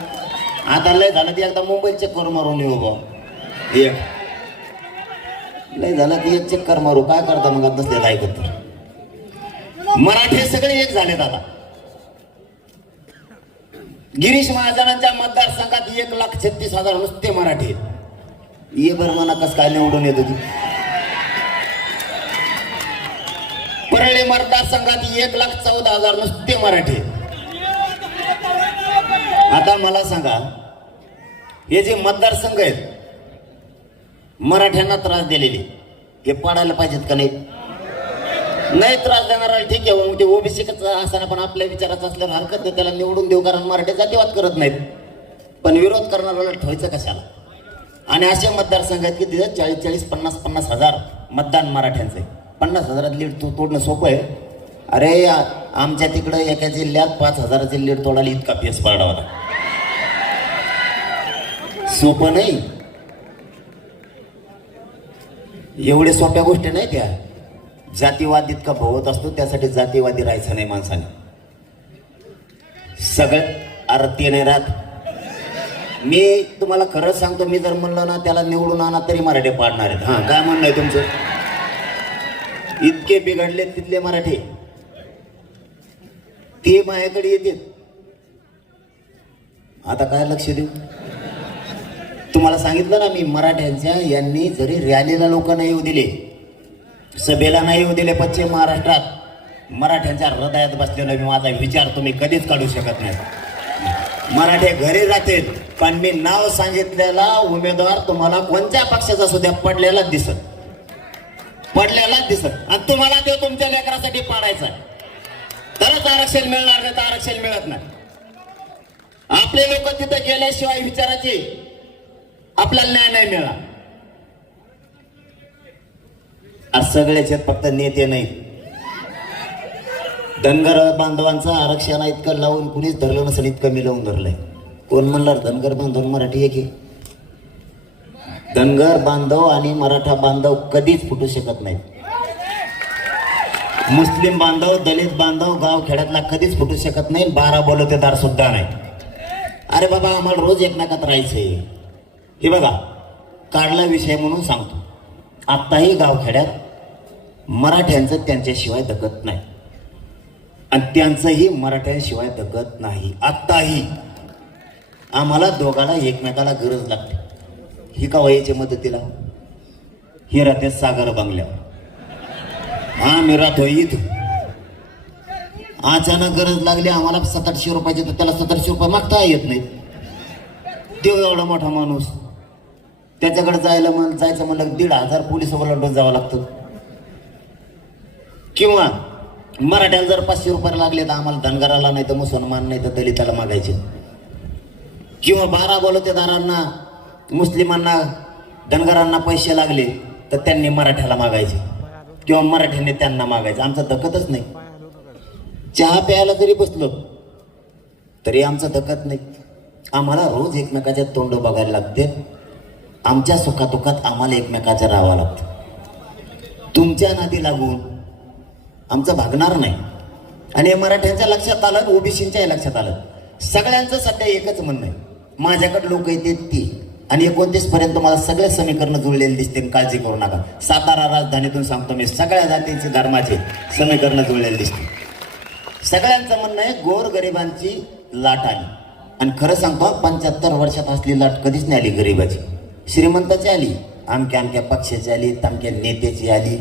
आता लय झालं ती एकदा मोबाईल चक्कर मारून येऊ बा, एक लय झालं ती एक चक्कर मारू. काय करता मग आता नसलेलं ऐकत तर. मराठे सगळे एक झालेत आता. गिरीश महाजनांच्या मतदारसंघात 1,36,000 नुसते मराठी. ये बरं म्हणा कस काय निवडून येत होती. परळी मतदारसंघात 1,14,000 नुसते मराठी. आता मला सांगा, हे जे मतदारसंघ आहेत मराठ्यांना त्रास दिलेले, हे पाडायला पाहिजेत का नाही. नाही त्रास देणारा ठीक आहे, मग ते ओबीसी असताना पण आपल्या विचाराचं असल्यावर हरकत नाही, त्याला निवडून देऊ. कारण मराठी जातीवाद करत नाहीत. पण विरोध करणाऱ्याला ठेवायचं कशाला. आणि असे मतदारसंघ आहेत की तिथे 40-40, 50-50 हजार मतदान मराठ्यांचं आहे. 50,000 लीड तोडणं सोपं आहे. अरे आमच्या तिकडं एका जिल्ह्यात 5,000चे लीड तोडायला इतका पेस पडला होता. सोपं नाही, एवढे सोप्या गोष्टी नाही त्या. जातीवाद इतका भोवत असतो, त्यासाठी जातीवादी राहायचं नाही माणसाने. सगळं आरती नाही राहत. मी तुम्हाला खरंच सांगतो, मी जर म्हणलं ना त्याला निवडून आणा तरी मराठी पाडणार आहेत. हा काय म्हणणं आहे तुमचं. इतके बिघडले तिथले मराठी, ते माझ्याकडे येतील. आता काय लक्ष देऊ. तुम्हाला सांगितलं ना मी, मराठ्यांच्या यांनी जरी रॅलीला लोक नाही येऊ दिले, सभेला नाही येऊ दिले पश्चिम महाराष्ट्रात, मराठ्यांच्या हृदयात बसलेला मी माझा विचार तुम्ही कधीच काढू शकत नाही. मराठे घरी राहतील, पण मी नाव सांगितलेला उमेदवार तुम्हाला कोणत्या पक्षाचा सुद्धा पडलेलाच दिसत, पडलेलाच दिसत. आणि तुम्हाला ते तुमच्या लेकरासाठी पाडायचा तरच आरक्षण मिळणार, नाही तर आरक्षण मिळत नाही. आपले लोक तिथं गेल्याशिवाय विचाराचे आपल्याला न्याय नाही मिळणार. आज सगळ्याचे फक्त नेते नाही. धनगर बांधवांचं आरक्षण इतकं लावून कुणीच धरलं नसेल, इतकं मिळवून धरलंय. कोण म्हणणार धनगर बांधव मराठी आहे की. धनगर बांधव आणि मराठा बांधव कधीच फुटू शकत नाही. मुस्लिम बांधव, दलित बांधव गाव खेड्यातला कधीच फुटू शकत नाही, 12 बोलवतेदार सुद्धा नाही. अरे बाबा, आम्हाला रोज एकमेकात राहायचंय. हे बघा, काढला विषय म्हणून सांगतो, आत्ताही गावखेड्यात मराठ्यांचं त्यांच्याशिवाय दगत नाही आणि त्यांचंही मराठ्यांशिवाय दगत नाही. आत्ताही आम्हाला दोघाला एकमेकाला गरज लागते. ही का वयाच्या मदतीला? ही राहते सागर बंगल्यावर, आम्ही राहतो इथं. अचानक गरज लागली आम्हाला 700-800 रुपयाची, तर त्याला 700 रुपये मागता येत नाही. तो एवढा मोठा माणूस, त्याच्याकडे जायचं म्हणलं 1,500 पोलीस ओलांडून जावं लागतं. किंवा मराठ्याला जर 500 रुपये लागले तर आम्हाला धनगराला नाही तर मुसलमान नाही तर दलिताला मागायचे. किंवा 12 बोलवतेदारांना, मुस्लिमांना, धनगरांना पैसे लागले तर त्यांनी मराठ्याला मागायचे किंवा मराठ्यांनी त्यांना मागायचं. आमचं दखतच नाही. चहा प्यायला जरी बसलो तरी आमचं दखत नाही. आम्हाला रोज एकमेकाच्या तोंड बघायला लागते. आमच्या सुखादुखात आम्हाला एकमेकाच्या राहावं लागतं. तुमच्या नादी लागून आमचं भागणार नाही. आणि मराठ्यांच्या लक्षात आलं, ओबीसींच्या लक्षात आलं. सगळ्यांचं सध्या एकच म्हणणं आहे, माझ्याकडे लोक येतात ती, आणि 29 पर्यंत मला सगळे समीकरण जुळलेले दिसते, काळजी करू नका. सातारा राजधानीतून सांगतो मी, सगळ्या जातींचे धर्माचे समीकरण जुळलेले दिसते. सगळ्यांचं म्हणणं आहे गोरगरिबांची लाट आली. आणि खरं सांगतो, 75 वर्षात असली लाट कधीच नाही आली गरिबाची. श्रीमंताची आली, आमक्या आमक्या पक्षाची आली, तमक्या नेत्याची आली,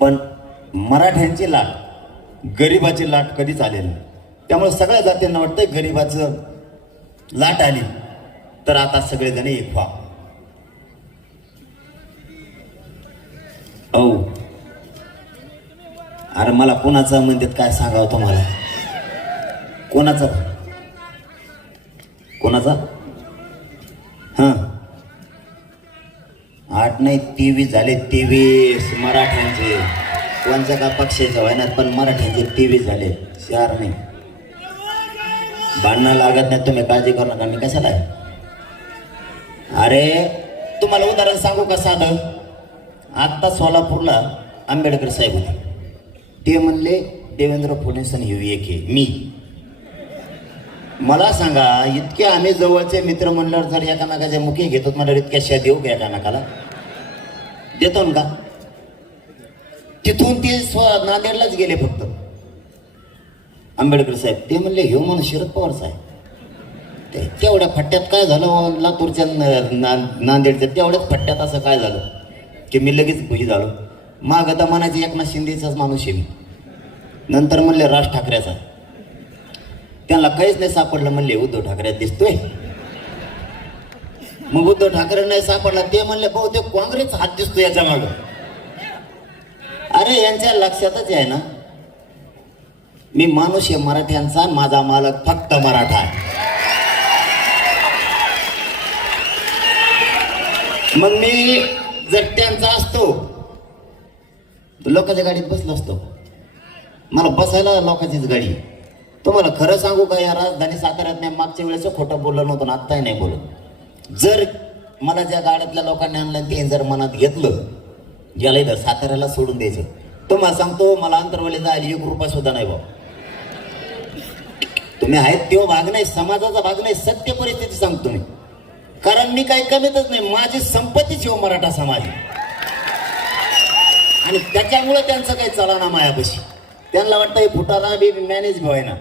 पण मराठ्यांची लाट, गरिबाची लाट कधीच आलेली नाही. त्यामुळे सगळ्या जातींना वाटतंय गरिबाचं लाट आली तर आता सगळेजण एक व्हा. औ अरे मला कोणाचं म्हणतात काय सांगावं तुम्हाला? कोणाचा? हां, 8 नाही 23 झाले. 23 मराठ्यांचे, कोणत्या का पक्षाचे व्हायनात, पण मराठ्यांचे 23 झाले. 4 नाही. भांडणं लागत नाही, तुम्ही काळजी करू नका. मी कशाला आहे? अरे तुम्हाला उदाहरण सांगू का साधं? आत्ता सोलापूरला आंबेडकर साहेब होते. ते म्हणले देवेंद्र फडणवीस हे एक आहे. मी मला सांगा, इतके आम्ही जवळचे मित्र म्हणल्यावर जर एकामेकाच्या मुखी घेतो म्हणल्यावर इतक्या शा देऊ का एकामेकाला? देतो ना का? तिथून ते नांदेडलाच गेले फक्त आंबेडकर साहेब. ते म्हणले हे म्हणून शरद पवारचा आहे. तेवढ्या फट्ट्यात काय झालं, लातूरच्या नांदेडच्या तेवढ्याच फट्ट्यात असं काय झालं की मी लगेच खुशी झालो. मागं तर म्हणायचे एकनाथ शिंदेचाच माणूस आहे मी. नंतर म्हणले राज ठाकरेचा. त्यांना काहीच नाही सापडलं, म्हणले उद्धव ठाकरे दिसतोय. मग उद्धव ठाकरे नाही सापडला, ते म्हणले बहुतेक काँग्रेस हात दिसतो याच्या मागं. अरे यांच्या लक्षातच आहे ना, मी माणूस आहे मराठ्यांचा, माझा मालक फक्त मराठा आहे. मग मी जर त्यांचा असतो लोकांच्या गाडीत बसलो असतो. मला बसायला लोकांचीच गाडी. तुम्हाला खरं सांगू का, या राजधानी साताऱ्यात नाही मागच्या वेळेस खोटं बोललं नव्हतं ना, आत्ताही नाही बोलत. जर मला ज्या गाड्यातल्या लोकांनी आणलं ते जर मनात घेतलं, याला इथं साताऱ्याला सोडून द्यायचं. तुम्हाला सांगतो, मला अंतरवाली जायला 1 रुपया सुद्धा नाही भाऊ. तुम्ही आहेत तो भाग नाही, समाजाचा भाग नाही, सत्य परिस्थिती सांगतो मी. कारण मी काही कमीतच नाही, माझी संपत्तीच हो मराठा समाज. आणि त्याच्यामुळे त्यांचं काही चलाना मायापाशी. त्यांना वाटतं हे फुटाला बी मॅनेज बी व्हायना,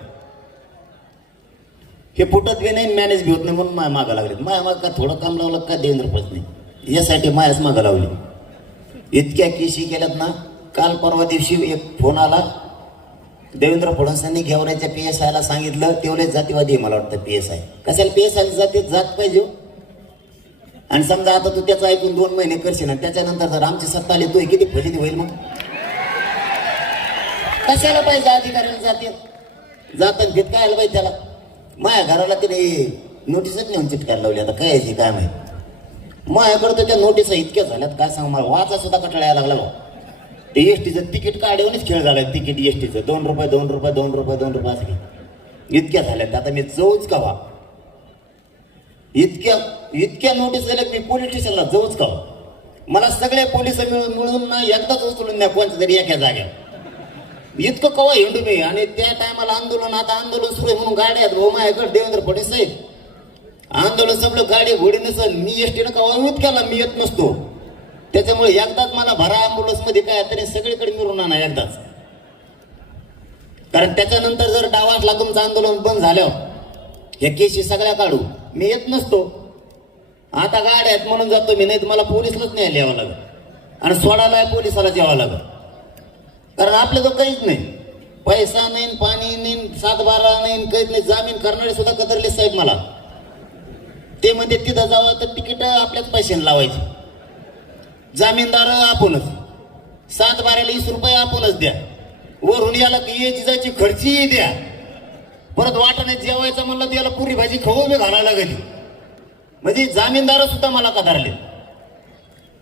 हे फुटत बी नाही, मॅनेज बी होत नाही, म्हणून माया मागं लागले. माया माग का थोडं काम लावलं का देवेंद्र फडणवीस नाही, यासाठी मायाच मागं लावली. इतक्या केशी केल्यात ना. काल परवा दिवशी एक फोन आला, देवेंद्र फडणवीसांनी गेवराच्या PSI ला सांगितलं, तेवढेच जातीवादी मला वाटतं PSI. कशाला PSI जातीत जात पाहिजे? आणि समजा आता तू त्याचं ऐकून 2 महिने करशील ना, त्याच्यानंतर जर आमची सत्ता आली, तो किती फजिती होईल. मग कशाला पाहिजे अधिकाऱ्याला जातात घेत काय आलं पाहिजे त्याला? माझ्या घराला तिने नोटीसच नेऊन चिटकायला लावली. आता काय यायची काय माहिती. माझ्याकडं तर त्या नोटीस इतक्या झाल्यात काय सांग, मला वाचा सुद्धा कटाळा यायला लागला. ते एसटीचं तिकीट काढूनच खेळ झालाय. तिकीट एसटीचं 2 रुपये 2 रुपये 2 रुपये 2 रुपये असं इतक्या झाल्यात. आता मी जाऊच का वा? इतक्या नोटीस झाल्या मी पोलीस स्टेशनला जाऊच का? मला सगळे पोलिस मिळून ना एकदाच उचलून द्या कोणत्या तरी एका जाग्यावर. इतकं कवा हिंडू मी आणि त्या टायमाला आंदोलन, आता आंदोलन सुरू आहे म्हणून गाड्या आहेत. हो माझ्याकडे देवेंद्र फडणवीस साहेब आंदोलन संपलं, गाडी घोडी नसल, मी एसटीनं कवा विरोध केला, मी येत नसतो. त्याच्यामुळे एकदाच मला भरा अँब्युलन्स मध्ये काय तरी सगळीकडे मिळून आणा एकदाच. कारण त्याच्यानंतर जर डावासला तुमचं आंदोलन बंद झाल्यावर हे केशी सगळ्या काढू, मी येत नसतो. आता गाड्या आहेत म्हणून जातो मी, नाही तर मला पोलिसलाच न्यायला यावं लागत आणि सोडायला पोलिसालाच यावं लागत. कारण आपलं तर काहीच नाही, पैसा नाही, पाणी नाही, 7-12 नाही, काहीच नाही. जामीन करणारे सुद्धा कदरले साहेब मला. ते म्हणजे तिथं जावं तर तिकीट आपल्याच पैशाने लावायची, जामीनदार आपणच, 7-12 20 रुपये आपणच द्या, वरून याला याची जायची खर्चीही द्या. परत वाटाने जेवायचं म्हणलं तर याला पुरी भाजी खाऊ बी घालायला लागली. म्हणजे जामीनदार सुद्धा मला कदारले.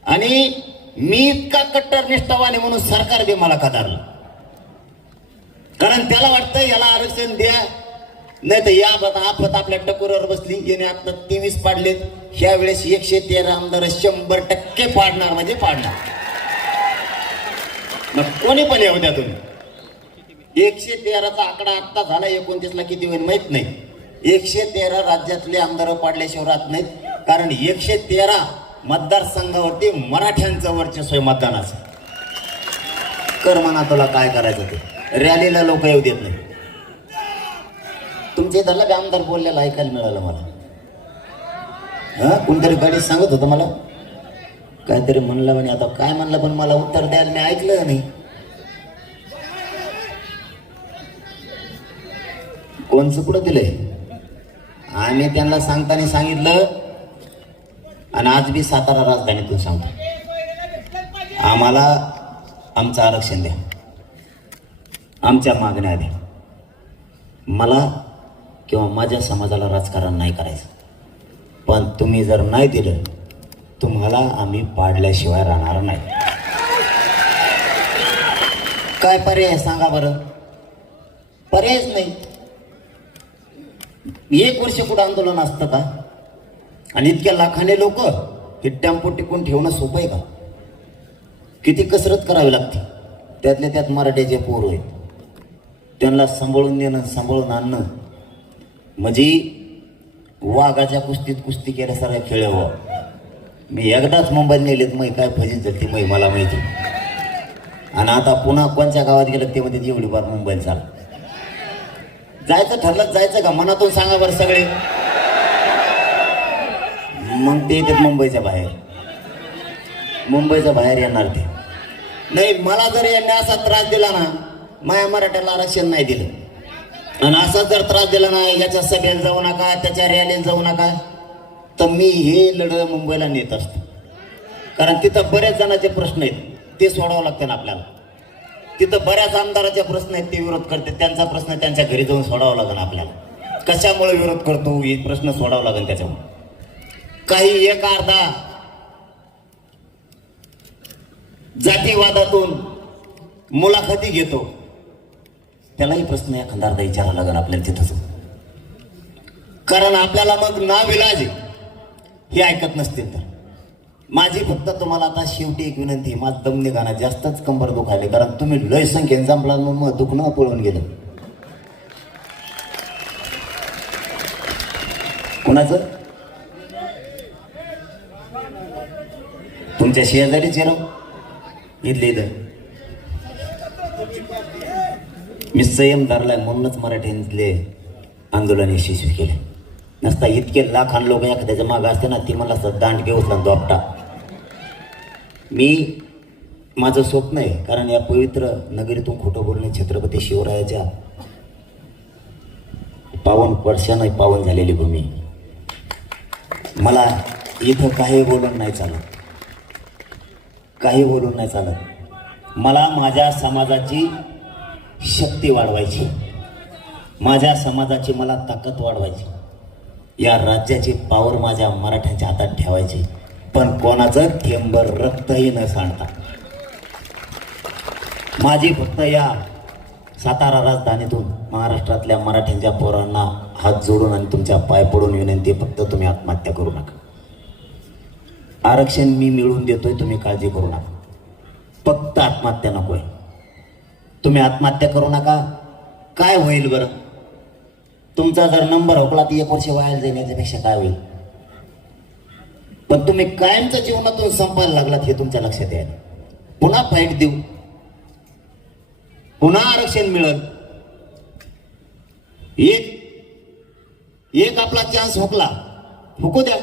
आणि मी इतका कट्टर निष्ठावाने म्हणून सरकार बी मला कदारलं. कारण त्याला वाटतं याला आरक्षण द्या, नाही तर या आफत आपल्या टकोरावर बसली. याने आता 23 पाडलेत, ह्या वेळेस 113 आमदार 100% पाडणार म्हणजे पाडणार. मग कोणी पण येऊ द्या तुम्ही. 113चा आकडा आत्ता झाला, 29ला किती होईल माहित नाही. 113 राज्यातले आमदार पाडल्याशिवाय राहत नाहीत. कारण 113 मतदारसंघावरती मराठ्यांचं वर्चस्व आहे मतदानाचं. कर म्हणा तुला काय करायचं ते, रॅलीला लोक येऊ देत नाही. तुमच्या इथला बी आमदार बोललेला ऐकायला मिळालं मला. कोणतरी गाडी सांगत होतं मला काहीतरी म्हणलं म्हणे, आता काय म्हणलं पण मला उत्तर द्यायला मी ऐकलं नाही. कोणचं कुठं दिलंय आम्ही त्यांना सांगताना सांगितलं. आणि आज बी सातारा राजधानीतून सांगतो, आम्हाला आमचं आरक्षण द्या, आमच्या मागण्या द्या. मला किंवा माझ्या समाजाला राजकारण नाही करायचं, पण तुम्ही जर नाही दिलं तुम्हाला आम्ही पाडल्याशिवाय राहणार नाही. काय पर्याय सांगा बरं? पर्यायच नाही. 1 वर्ष कुठं आंदोलन असतं का? आणि इतक्या लाखाने लोक हे टेम्पो टिकून ठेवणं सोपं आहे का? किती कसरत करावी लागते. त्यातल्या त्यात मराठ्याचे पोर आहेत, त्यांना सांभाळून देणं, सांभाळून आणणं म्हणजे वाघाच्या कुस्तीत कुस्ती केल्यासारखं खेळ हवं. मी एकदाच मुंबईत नेलेत, मै काय फजित झाली मै मला माहिती. आणि आता पुन्हा कोणत्या गावात गेलं ते मध्ये जेवढी बार मुंबईला चाल जायचं ठरलं, जायचं का मनातून सांगा बरं सगळे. मग ते येतात मुंबईच्या बाहेर, मुंबईच्या बाहेर येणार ते नाही. मला जर यांनी असा त्रास दिला ना, माझ्या मराठ्याला आरक्षण नाही दिलं आणि असा जर त्रास दिला ना, याच्या सभेला जाऊ नका, त्याच्या रॅलीला जाऊ नका, तर मी हे लढ मुंबईला नेत असतो. कारण तिथं बऱ्याच जणांचे प्रश्न आहेत, ते सोडावं लागतं ना आपल्याला. तिथं बऱ्याच आमदाराचे प्रश्न आहेत, ते विरोध करते, त्यांचा प्रश्न त्यांच्या घरी जाऊन सोडावं लागेल आपल्याला. कशामुळे विरोध करतो हे प्रश्न सोडावं लागेल. त्याच्यामुळे काही एक अर्धा जातीवादातून मुलाखती घेतो, त्यालाही प्रश्न एखादा अर्धा विचारावा लागेल आपल्याला तिथंच. कारण आपल्याला मग नाविलाज हे ऐकत नसतील तर. माझी फक्त तुम्हाला आता शेवटी एक विनंती, माझं दम निघाना, जास्तच कंबर दुखायले. कारण तुम्ही लय संख्येने जमला, मग दुखणं पळून गेलं. कुणाचं? तुमच्या शेजारीच आहे ना इथले इथं. मी संयम धरलाय म्हणूनच मराठ्यांतले आंदोलन यशस्वी केले. नसता इतके लाखान लोक एखाद्याच्या मागं असते ना, ती मला असं दांडके उचला दोपटा. मी माझं स्वप्न आहे, कारण या पवित्र नगरीतून खोटं बोलणे छत्रपती शिवरायाच्या पावन वर्षानं पावन झालेली भूमी. मला इथं काही बोलून नाही चालत, काही बोलून नाही चालत. मला माझ्या समाजाची शक्ती वाढवायची, माझ्या समाजाची मला ताकद वाढवायची, या राज्याची पावर माझ्या मराठ्यांच्या हातात ठेवायची, पण कोणाचं थेंबर रक्तही न सांडता. माझी फक्त या सातारा राजधानीतून महाराष्ट्रातल्या मराठ्यांच्या पोरांना हात जोडून आणि तुमच्या पाय पडून विनंती, फक्त तुम्ही आत्महत्या करू नका. आरक्षण मी मिळवून देतोय, तुम्ही काळजी करू नका. फक्त आत्महत्या नकोय. तुम्ही आत्महत्या करू नका. काय होईल बरं? तुमचा जर नंबर हुकला तर 1 वर्ष वाया जाईल, याच्यापेक्षा काय होईल? पण तुम्ही कायमच्या जीवनातून संपायला लागलात हे तुमच्या लक्षात यायला. पुन्हा फाईट देऊ, पुन्हा आरक्षण मिळेल. एक आपला चान्स हुकला, हुकू द्या.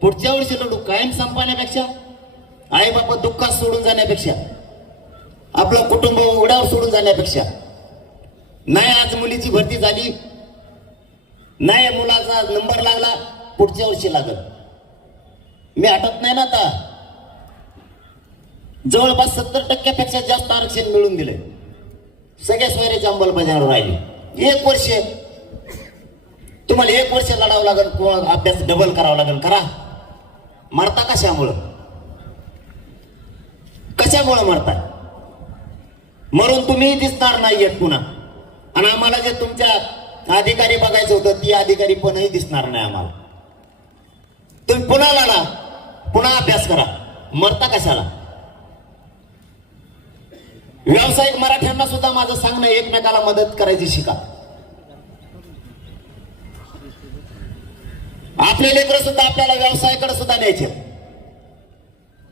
पुढच्या वर्षी लढू. कायम संपण्यापेक्षा, आई बापा दुःखात सोडून जाण्यापेक्षा, आपलं कुटुंब उघड्यावर सोडून जाण्यापेक्षा, नाही आज मुलीची भरती झाली, नाही मुलाचा नंबर लागला, पुढच्या वर्षी लागल. मी हटत नाही ना आता. जवळपास 70% जास्त आरक्षण मिळून दिले. सगळ्या सोयऱ्याची अंमलबजावणी राहिली. 1 वर्ष तुम्हाला 1 वर्ष लढावं लागेल, किंवा अभ्यास डबल करावा लागेल. करा. मरता कशामुळं? कशामुळं मरताय? मरून तुम्ही दिसणार नाहीयेत पुन्हा. आणि आम्हाला जे तुमच्या अधिकारी बघायचं होतं, ती अधिकारी पणही दिसणार नाही आम्हाला. तुम्ही पुन्हा लढा, पुन्हा अभ्यास करा. मरता कशाला? व्यावसायिक मराठ्यांना सुद्धा माझं सांगणं, एकमेकाला मदत करायची शिका. आपले लेकरं सुद्धा आपल्याला व्यवसायाकडे सुद्धा न्यायचे.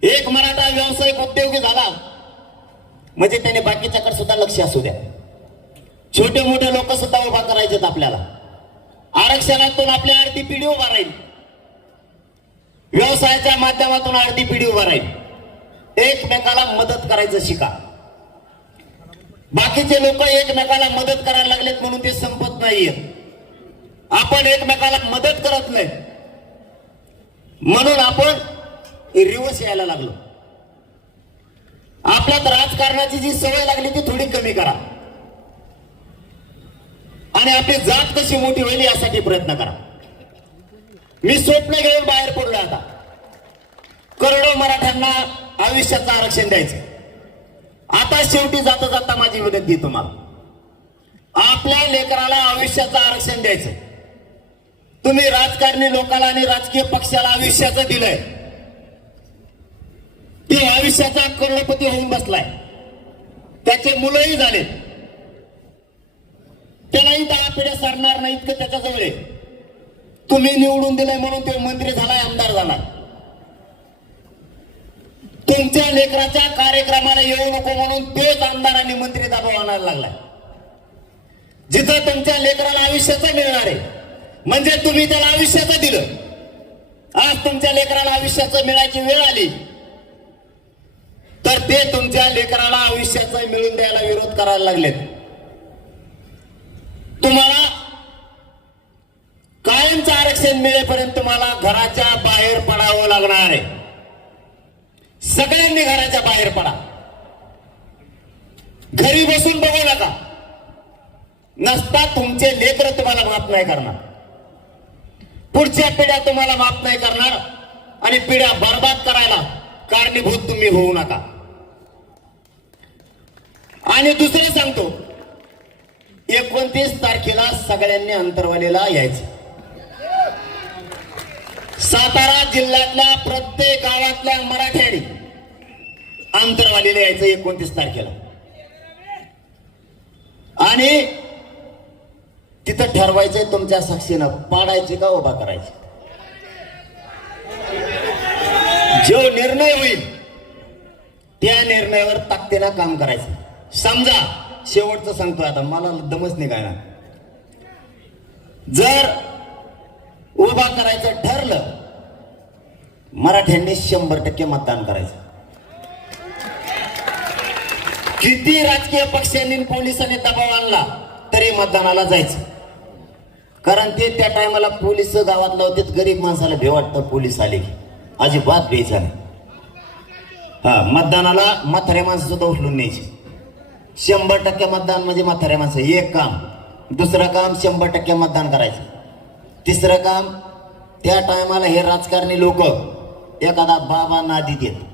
एक मराठा व्यावसायिक उद्योगी झाला म्हणजे त्याने बाकीच्याकडे सुद्धा लक्ष असू द्या. छोटे मोठे लोक सुद्धा उभा करायचेत आपल्याला. आरक्षणातून आपली अर्धी पिढी उभा राहील, व्यवसायाच्या माध्यमातून अर्धी पिढी उभा राहील. एकमेकाला मदत करायचं शिका. बाकीचे लोक एकमेकाला मदत करायला लागलेत म्हणून ते संपत नाहीये. आपण एकमेकाला मदत करत नाही म्हणून आपण रिवर्स यायला लागलो. आपल्यात राजकारणाची जी सवय लागली ती थोडी कमी करा आणि आपली जात कशी मोठी होईल यासाठी प्रयत्न करा. मी स्वप्न घेऊन बाहेर पडलो. आता करोडो मराठ्यांना आयुष्याचं आरक्षण द्यायचं. आता शेवटी जाता जाता माझी विनंती तुम्हाला, आपल्या लेकराला आयुष्याचं आरक्षण द्यायचं. तुम्ही राजकारणी लोकांना आणि राजकीय पक्षाला आयुष्याचं दिलंय, ते आयुष्याचा करोडपती होऊन बसलाय. त्याचे मुलंही झाले, त्यालाही 10 पिढ्या सरणार नाही इतकं त्याच्याजवळ आहे. तुम्ही निवडून दिलंय म्हणून ते मंत्री झालाय, आमदार झालाय. तुमच्या लेकराच्या कार्यक्रमाला येऊ नको म्हणून तोच आमदार आणि मंत्री दबाव आणायला लागलाय. जिथं तुमच्या लेकराला आयुष्याचं मिळणार आहे म्हणजे तुम्ही त्याला आयुष्याचं दिलं. आज तुमच्या लेकराला आयुष्याचं मिळायची वेळ आली तर ते तुमच्या लेकराला आयुष्याचं मिळून द्यायला विरोध करायला लागलेत. तुम्हाला कायमचं आरक्षण मिळेपर्यंत तुम्हाला घराच्या बाहेर पडावं लागणार आहे. सगळ्यांनी घराच्या बाहेर पडा. घरी बसून बघू नका. नसता तुमचे लेकर तुम्हाला माफ नाही करणार, पुढच्या पिढ्या तुम्हाला माफ नाही करणार आणि पिढ्या बर्बाद करायला कारणीभूत तुम्ही होऊ नका. आणि दुसरं सांगतो, 29 तारखेला सगळ्यांनी अंतरवालीला यायचं. सातारा जिल्ह्यातल्या प्रत्येक गावातल्या मराठ्यांनी अंतरवालीला यायचं 29 तारखेला. आणि तिथं ठरवायचंय तुमच्या साक्षीनं, पाडायचे का उभा करायचे. जो निर्णय होईल त्या निर्णयावर ताकदीनं काम करायचं. समजा शेवटचं सांगतोय आता, मला दमच निघायला. जर उभा करायचं ठरलं, मराठ्यांनी 100% मतदान करायचं. किती राजकीय पक्षांनी पोलिसांनी दबाव आणला तरी मतदानाला जायचं. कारण ते त्या टायमाला पोलीस गावातला होते, गरीब माणसाला भे वाटतं पोलीस आले की, अजिबात भ्यायचा नाही. मतदानाला म्हाताऱ्या माणसं सुद्धा उचलून न्यायची. 100% मतदान म्हणजे म्हाताऱ्या माणसं. एक काम. दुसरं काम 100% मतदान करायचं. तिसरं काम, त्या टायमाला हे राजकारणी लोक एखादा बाबा नादी देत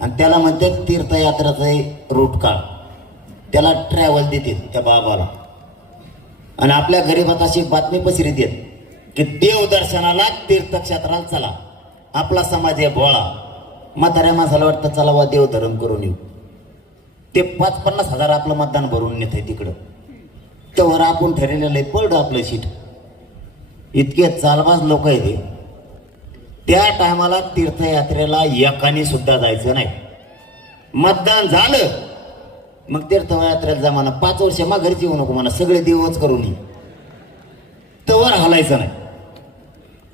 आणि त्याला म्हणतात तीर्थयात्राचा रूट काढ, त्याला ट्रॅव्हल देते त्या बाबाला. आणि आपल्या गरीबात अशी बातमी पसरी देत की देवदर्शनाला तीर्थक्षेत्राला चला. आपला समाज आहे भोळा. म्हाताऱ्या माणसाला वाटतं चला वा देवधर्म करून येऊ. ते 50-50 आपलं मतदान भरून नेत आहे तिकडं. तर आपण ठरलेलं पडलं आपलं सीट. इतके चालबाज लोक आहे ते. त्या टायमाला तीर्थयात्रेला एकाने सुद्धा जायचं नाही. मतदान झालं मग तीर्थयात्रेला जा म्हणा, 5 वर्ष माघारीच येऊ नको म्हणा, सगळे देवच करून ये, तवर हलायचं नाही.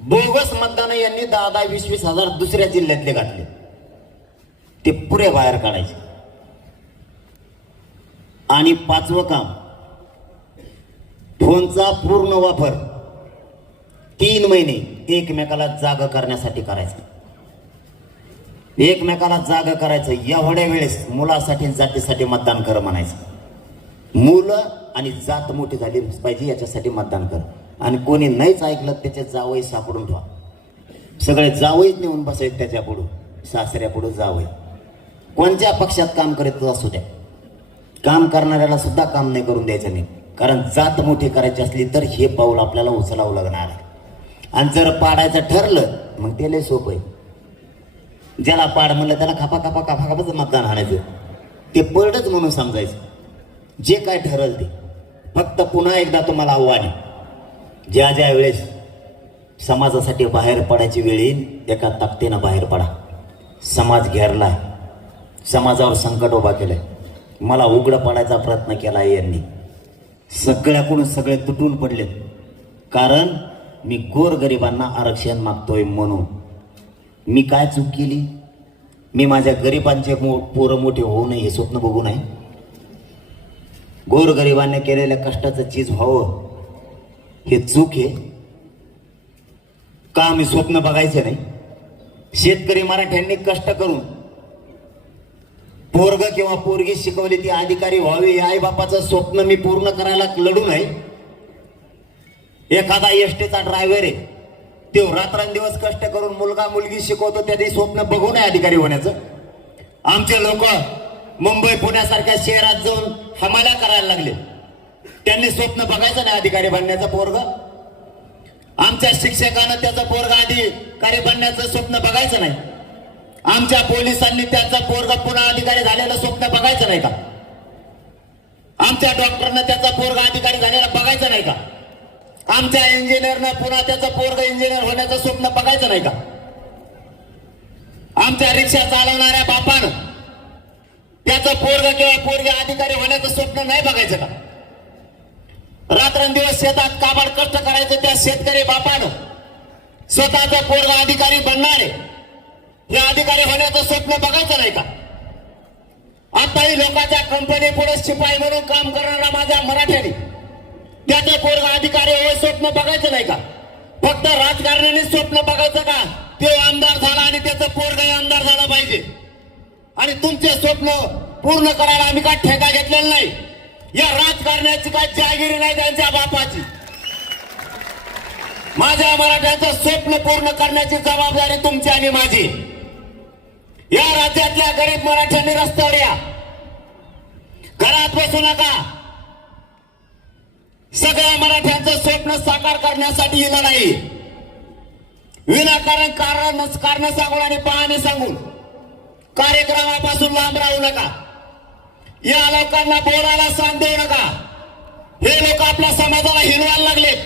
बोगस मतदान यांनी 10-20 हजार दुसऱ्या जिल्ह्यातले घातले, ते पुरे बाहेर काढायचे. आणि 5वं काम, फोनचा पूर्ण वापर 3 महिने एकमेकाला जागा करण्यासाठी करायचं. एकमेकाला जागा करायचं. एवढ्या वेळेस मुलासाठी जातीसाठी मतदान कर म्हणायचं. मुलं आणि जात मोठी झाली पाहिजे याच्यासाठी मतदान कर. आणि कोणी नाहीच ऐकलं त्याचे जावई सापडून ठेवा. सगळे जावईच नेऊन बसायचे त्याच्या पुढं, सासऱ्या पुढं जावई. कोणत्या पक्षात काम करत असू द्या, काम करणाऱ्याला सुद्धा काम नाही करून द्यायचं नाही. कारण जात मोठी करायची असली तर हे पाऊल आपल्याला उचलावं लागणार आहे. आणि जर पाडायचं ठरलं मग ते लय सोपं आहे. ज्याला पाड म्हणलं त्याला खापाच मतदान आणायचं. ते पडच म्हणून समजायचं. जे काय ठरल ते. फक्त पुन्हा एकदा तुम्हाला आव्हान आहे, ज्या ज्या वेळेस समाजासाठी बाहेर पडायची वेळ येईल एका ताकदीनं बाहेर पडा. समाज घेरलाय, समाजावर संकट उभा केलंय. मला उघडं पडायचा प्रयत्न केला आहे यांनी. सगळ्याकडून सगळे तुटून पडले. कारण मी गोरगरिबांना आरक्षण मागतोय म्हणून. मी काय चूक केली? मी माझ्या गरिबांचे पोरं मोठे होऊ नये हे स्वप्न बघू नये. गोरगरिबांनी केलेल्या कष्टाचं चीज व्हावं हे चूक आहे का? मी स्वप्न बघायचे नाही? शेतकरी मराठ्यांनी कष्ट करून पोरग किंवा पोरगी शिकवली ती अधिकारी व्हावी, आई बापाचं स्वप्न मी पूर्ण करायला लढू नये. एखादा एसटीचा ड्रायव्हर आहे, तो रात्रंदिवस कष्ट करून मुलगा मुलगी शिकवतो, त्याचे स्वप्न बघू नये अधिकारी होण्याचं. आमचे लोक मुंबई पुण्यासारख्या शहरात जाऊन हमाल्या करायला लागले, त्यांनी स्वप्न बघायचं नाही अधिकारी बनण्याचं पोरग. आमच्या शिक्षकानं त्याचं पोरग अधिकारी बनण्याचं स्वप्न बघायचं नाही. आमच्या पोलिसांनी त्याचं पोरग पुन्हा अधिकारी झालेलं स्वप्न बघायचं नाही का? आमच्या डॉक्टरनं त्याचा पोरग अधिकारी झालेला बघायचं नाही का? आमच्या इंजिनियरनं पुन्हा त्याचं पोरग इंजिनियर होण्याचं स्वप्न बघायचं नाही का? आमच्या रिक्षा चालवणाऱ्या बापानं त्याचं पोरग किंवा पोरगी अधिकारी होण्याचं स्वप्न नाही बघायचं का? रात्रंदिवस शेतात काबाड कष्ट करायचं त्या शेतकरी बापानं स्वतःचं पोरग अधिकारी बनणारे हे अधिकारी होण्याचं स्वप्न बघायचं नाही का? आताही लोकांच्या कंपनी पुढे शिपाई म्हणून काम करणारा माझ्या मराठ्याने त्याचं पोरग अधिकारी होय स्वप्न बघायचं नाही का? फक्त राजकारण्याने स्वप्न बघायचं का तो आमदार झाला आणि त्याचं पोरग आमदार झाला पाहिजे? आणि तुमचे स्वप्न पूर्ण करायला आम्ही काय ठेका घेतलेला नाही. या राजकारण्याची काय जागिरी नाही त्यांच्या बापाची. माझ्या मराठ्यांचं स्वप्न पूर्ण करण्याची जबाबदारी तुमची आणि माझी. या राज्यातल्या गरीब मराठ्यांनी रस्त्यावर या, घरात बसू नका. सगळ्या मराठ्यांचं स्वप्न साकार करण्यासाठी येणं नाही. विनाकारण कारण सांगून आणि बहाणे सांगून कार्यक्रमापासून लांब राहू नका. या लोकांना बोलायला सांग देऊ नका. हे लोक आपल्या समाजाला हिरवायला लागलेत,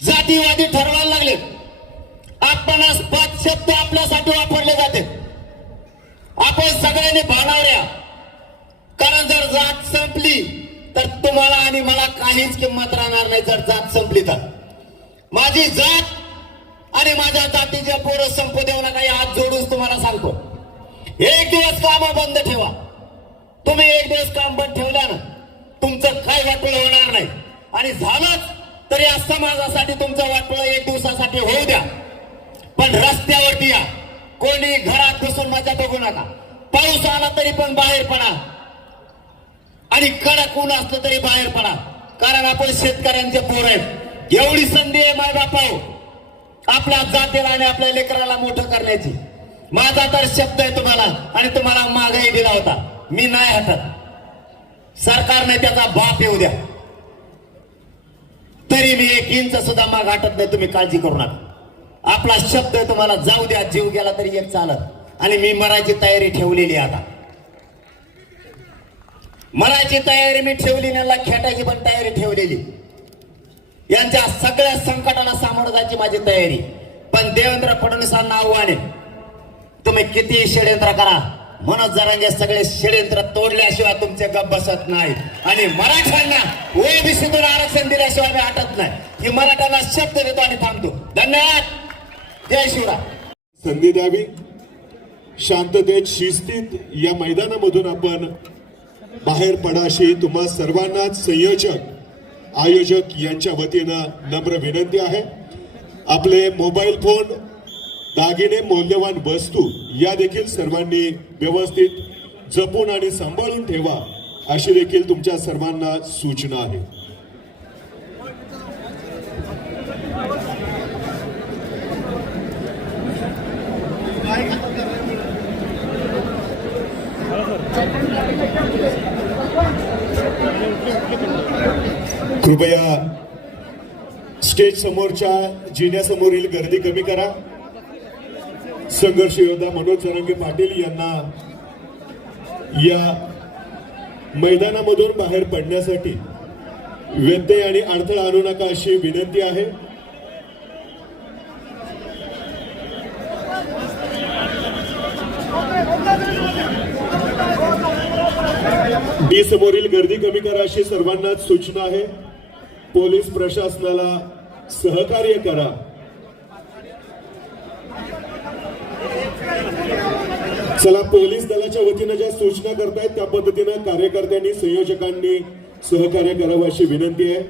जातीवादी ठरवायला लागलेत. आपणास पद शब्द आपल्यासाठी वापरले जाते. आपण सगळ्यांनी भानावऱ्या. कारण जर जात संपली तर तुम्हाला आणि मला काहीच किंमत राहणार नाही. जर जात संपली तर माझी जात आणि माझ्या जातीच्या पोरं संपू देऊ नका. या हात जोडून तुम्हाला सांगतो. एक दिवस काम बंद ठेवा. तुम्ही एक दिवस काम बंद ठेवल्यानं तुमचं काय वाटोळं होणार नाही. आणि झालंच तर या समाजासाठी तुमचं वाटोळं एक दिवसासाठी होऊ द्या. पण रस्त्यावरती या. कोणी घरात बसून मजा बघू नका. पाऊस आला तरी पण बाहेर पडा आणि कडक ऊन असलं तरी बाहेर पडा. कारण आपण शेतकऱ्यांचे पोर आहेत. एवढी संधी आहे माय बापाओ आपल्या जातीला आणि आपल्या लेकराला मोठं करण्याची. माझा तर शब्द आहे तुम्हाला आणि तुम्हाला मागही दिला होता. मी नाही हटत. सरकारने त्याचा बाप येऊ द्या तरी मी 1 इंच सुद्धा माग हटत नाही. तुम्ही काळजी करू नका. आपला शब्द तुम्हाला जाऊ द्या. जीव गेला तरी एक चालत. आणि मी मरायची तयारी ठेवलेली आता. मराठी तयारी मी ठेवली नाही, खेटायची पण तयारी ठेवलेली. यांच्या सगळ्या संकटाला सामोरं जायची माझी तयारी. पण देवेंद्र फडणवीसांना आव्हान आहे, तुम्ही किती षडयंत्र करा, मनोज जरांगे सगळे षडयंत्र तोडल्याशिवाय तुमचे गप बसत नाही. आणि मराठ्यांना ओबीसीतून आरक्षण दिल्याशिवाय मी हटत नाही. ही मराठ्यांना शब्द देतो आणि थांबतो. धन्यवाद. जय शिवराय. संधी द्यावी. शांततेत शिस्तीत या मैदानामधून आपण बाहेर पडा अशी तुम्हा सर्वांनाच संयोजक आयोजक यांच्या वतीनं नम्र विनंती आहे. आपले मोबाईल फोन, दागिने, मौल्यवान वस्तू या देखील सर्वांनी व्यवस्थित जपून आणि सांभाळून ठेवा अशी देखील तुमच्या सर्वांना सूचना आहे. कृपया स्टेज समोरच्या जिन्यासमोरील गर्दी कमी करा. संघर्ष योद्धा मनोज जरांगे पाटील यांना या मैदानामधून बाहेर पडण्यासाठी व्यत्यय आणि अडथळा आणू नका अशी विनंती आहे. डी समोरील गर्दी कमी करा अशी सर्वांनाच सूचना आहे. पोलीस प्रशासनाला सहकार्य करा. चला, पोलीस दलाच्या वतीनं ज्या सूचना करतायत त्या पद्धतीनं कार्यकर्त्यांनी, संयोजकांनी सहकार्य करावं अशी विनंती आहे.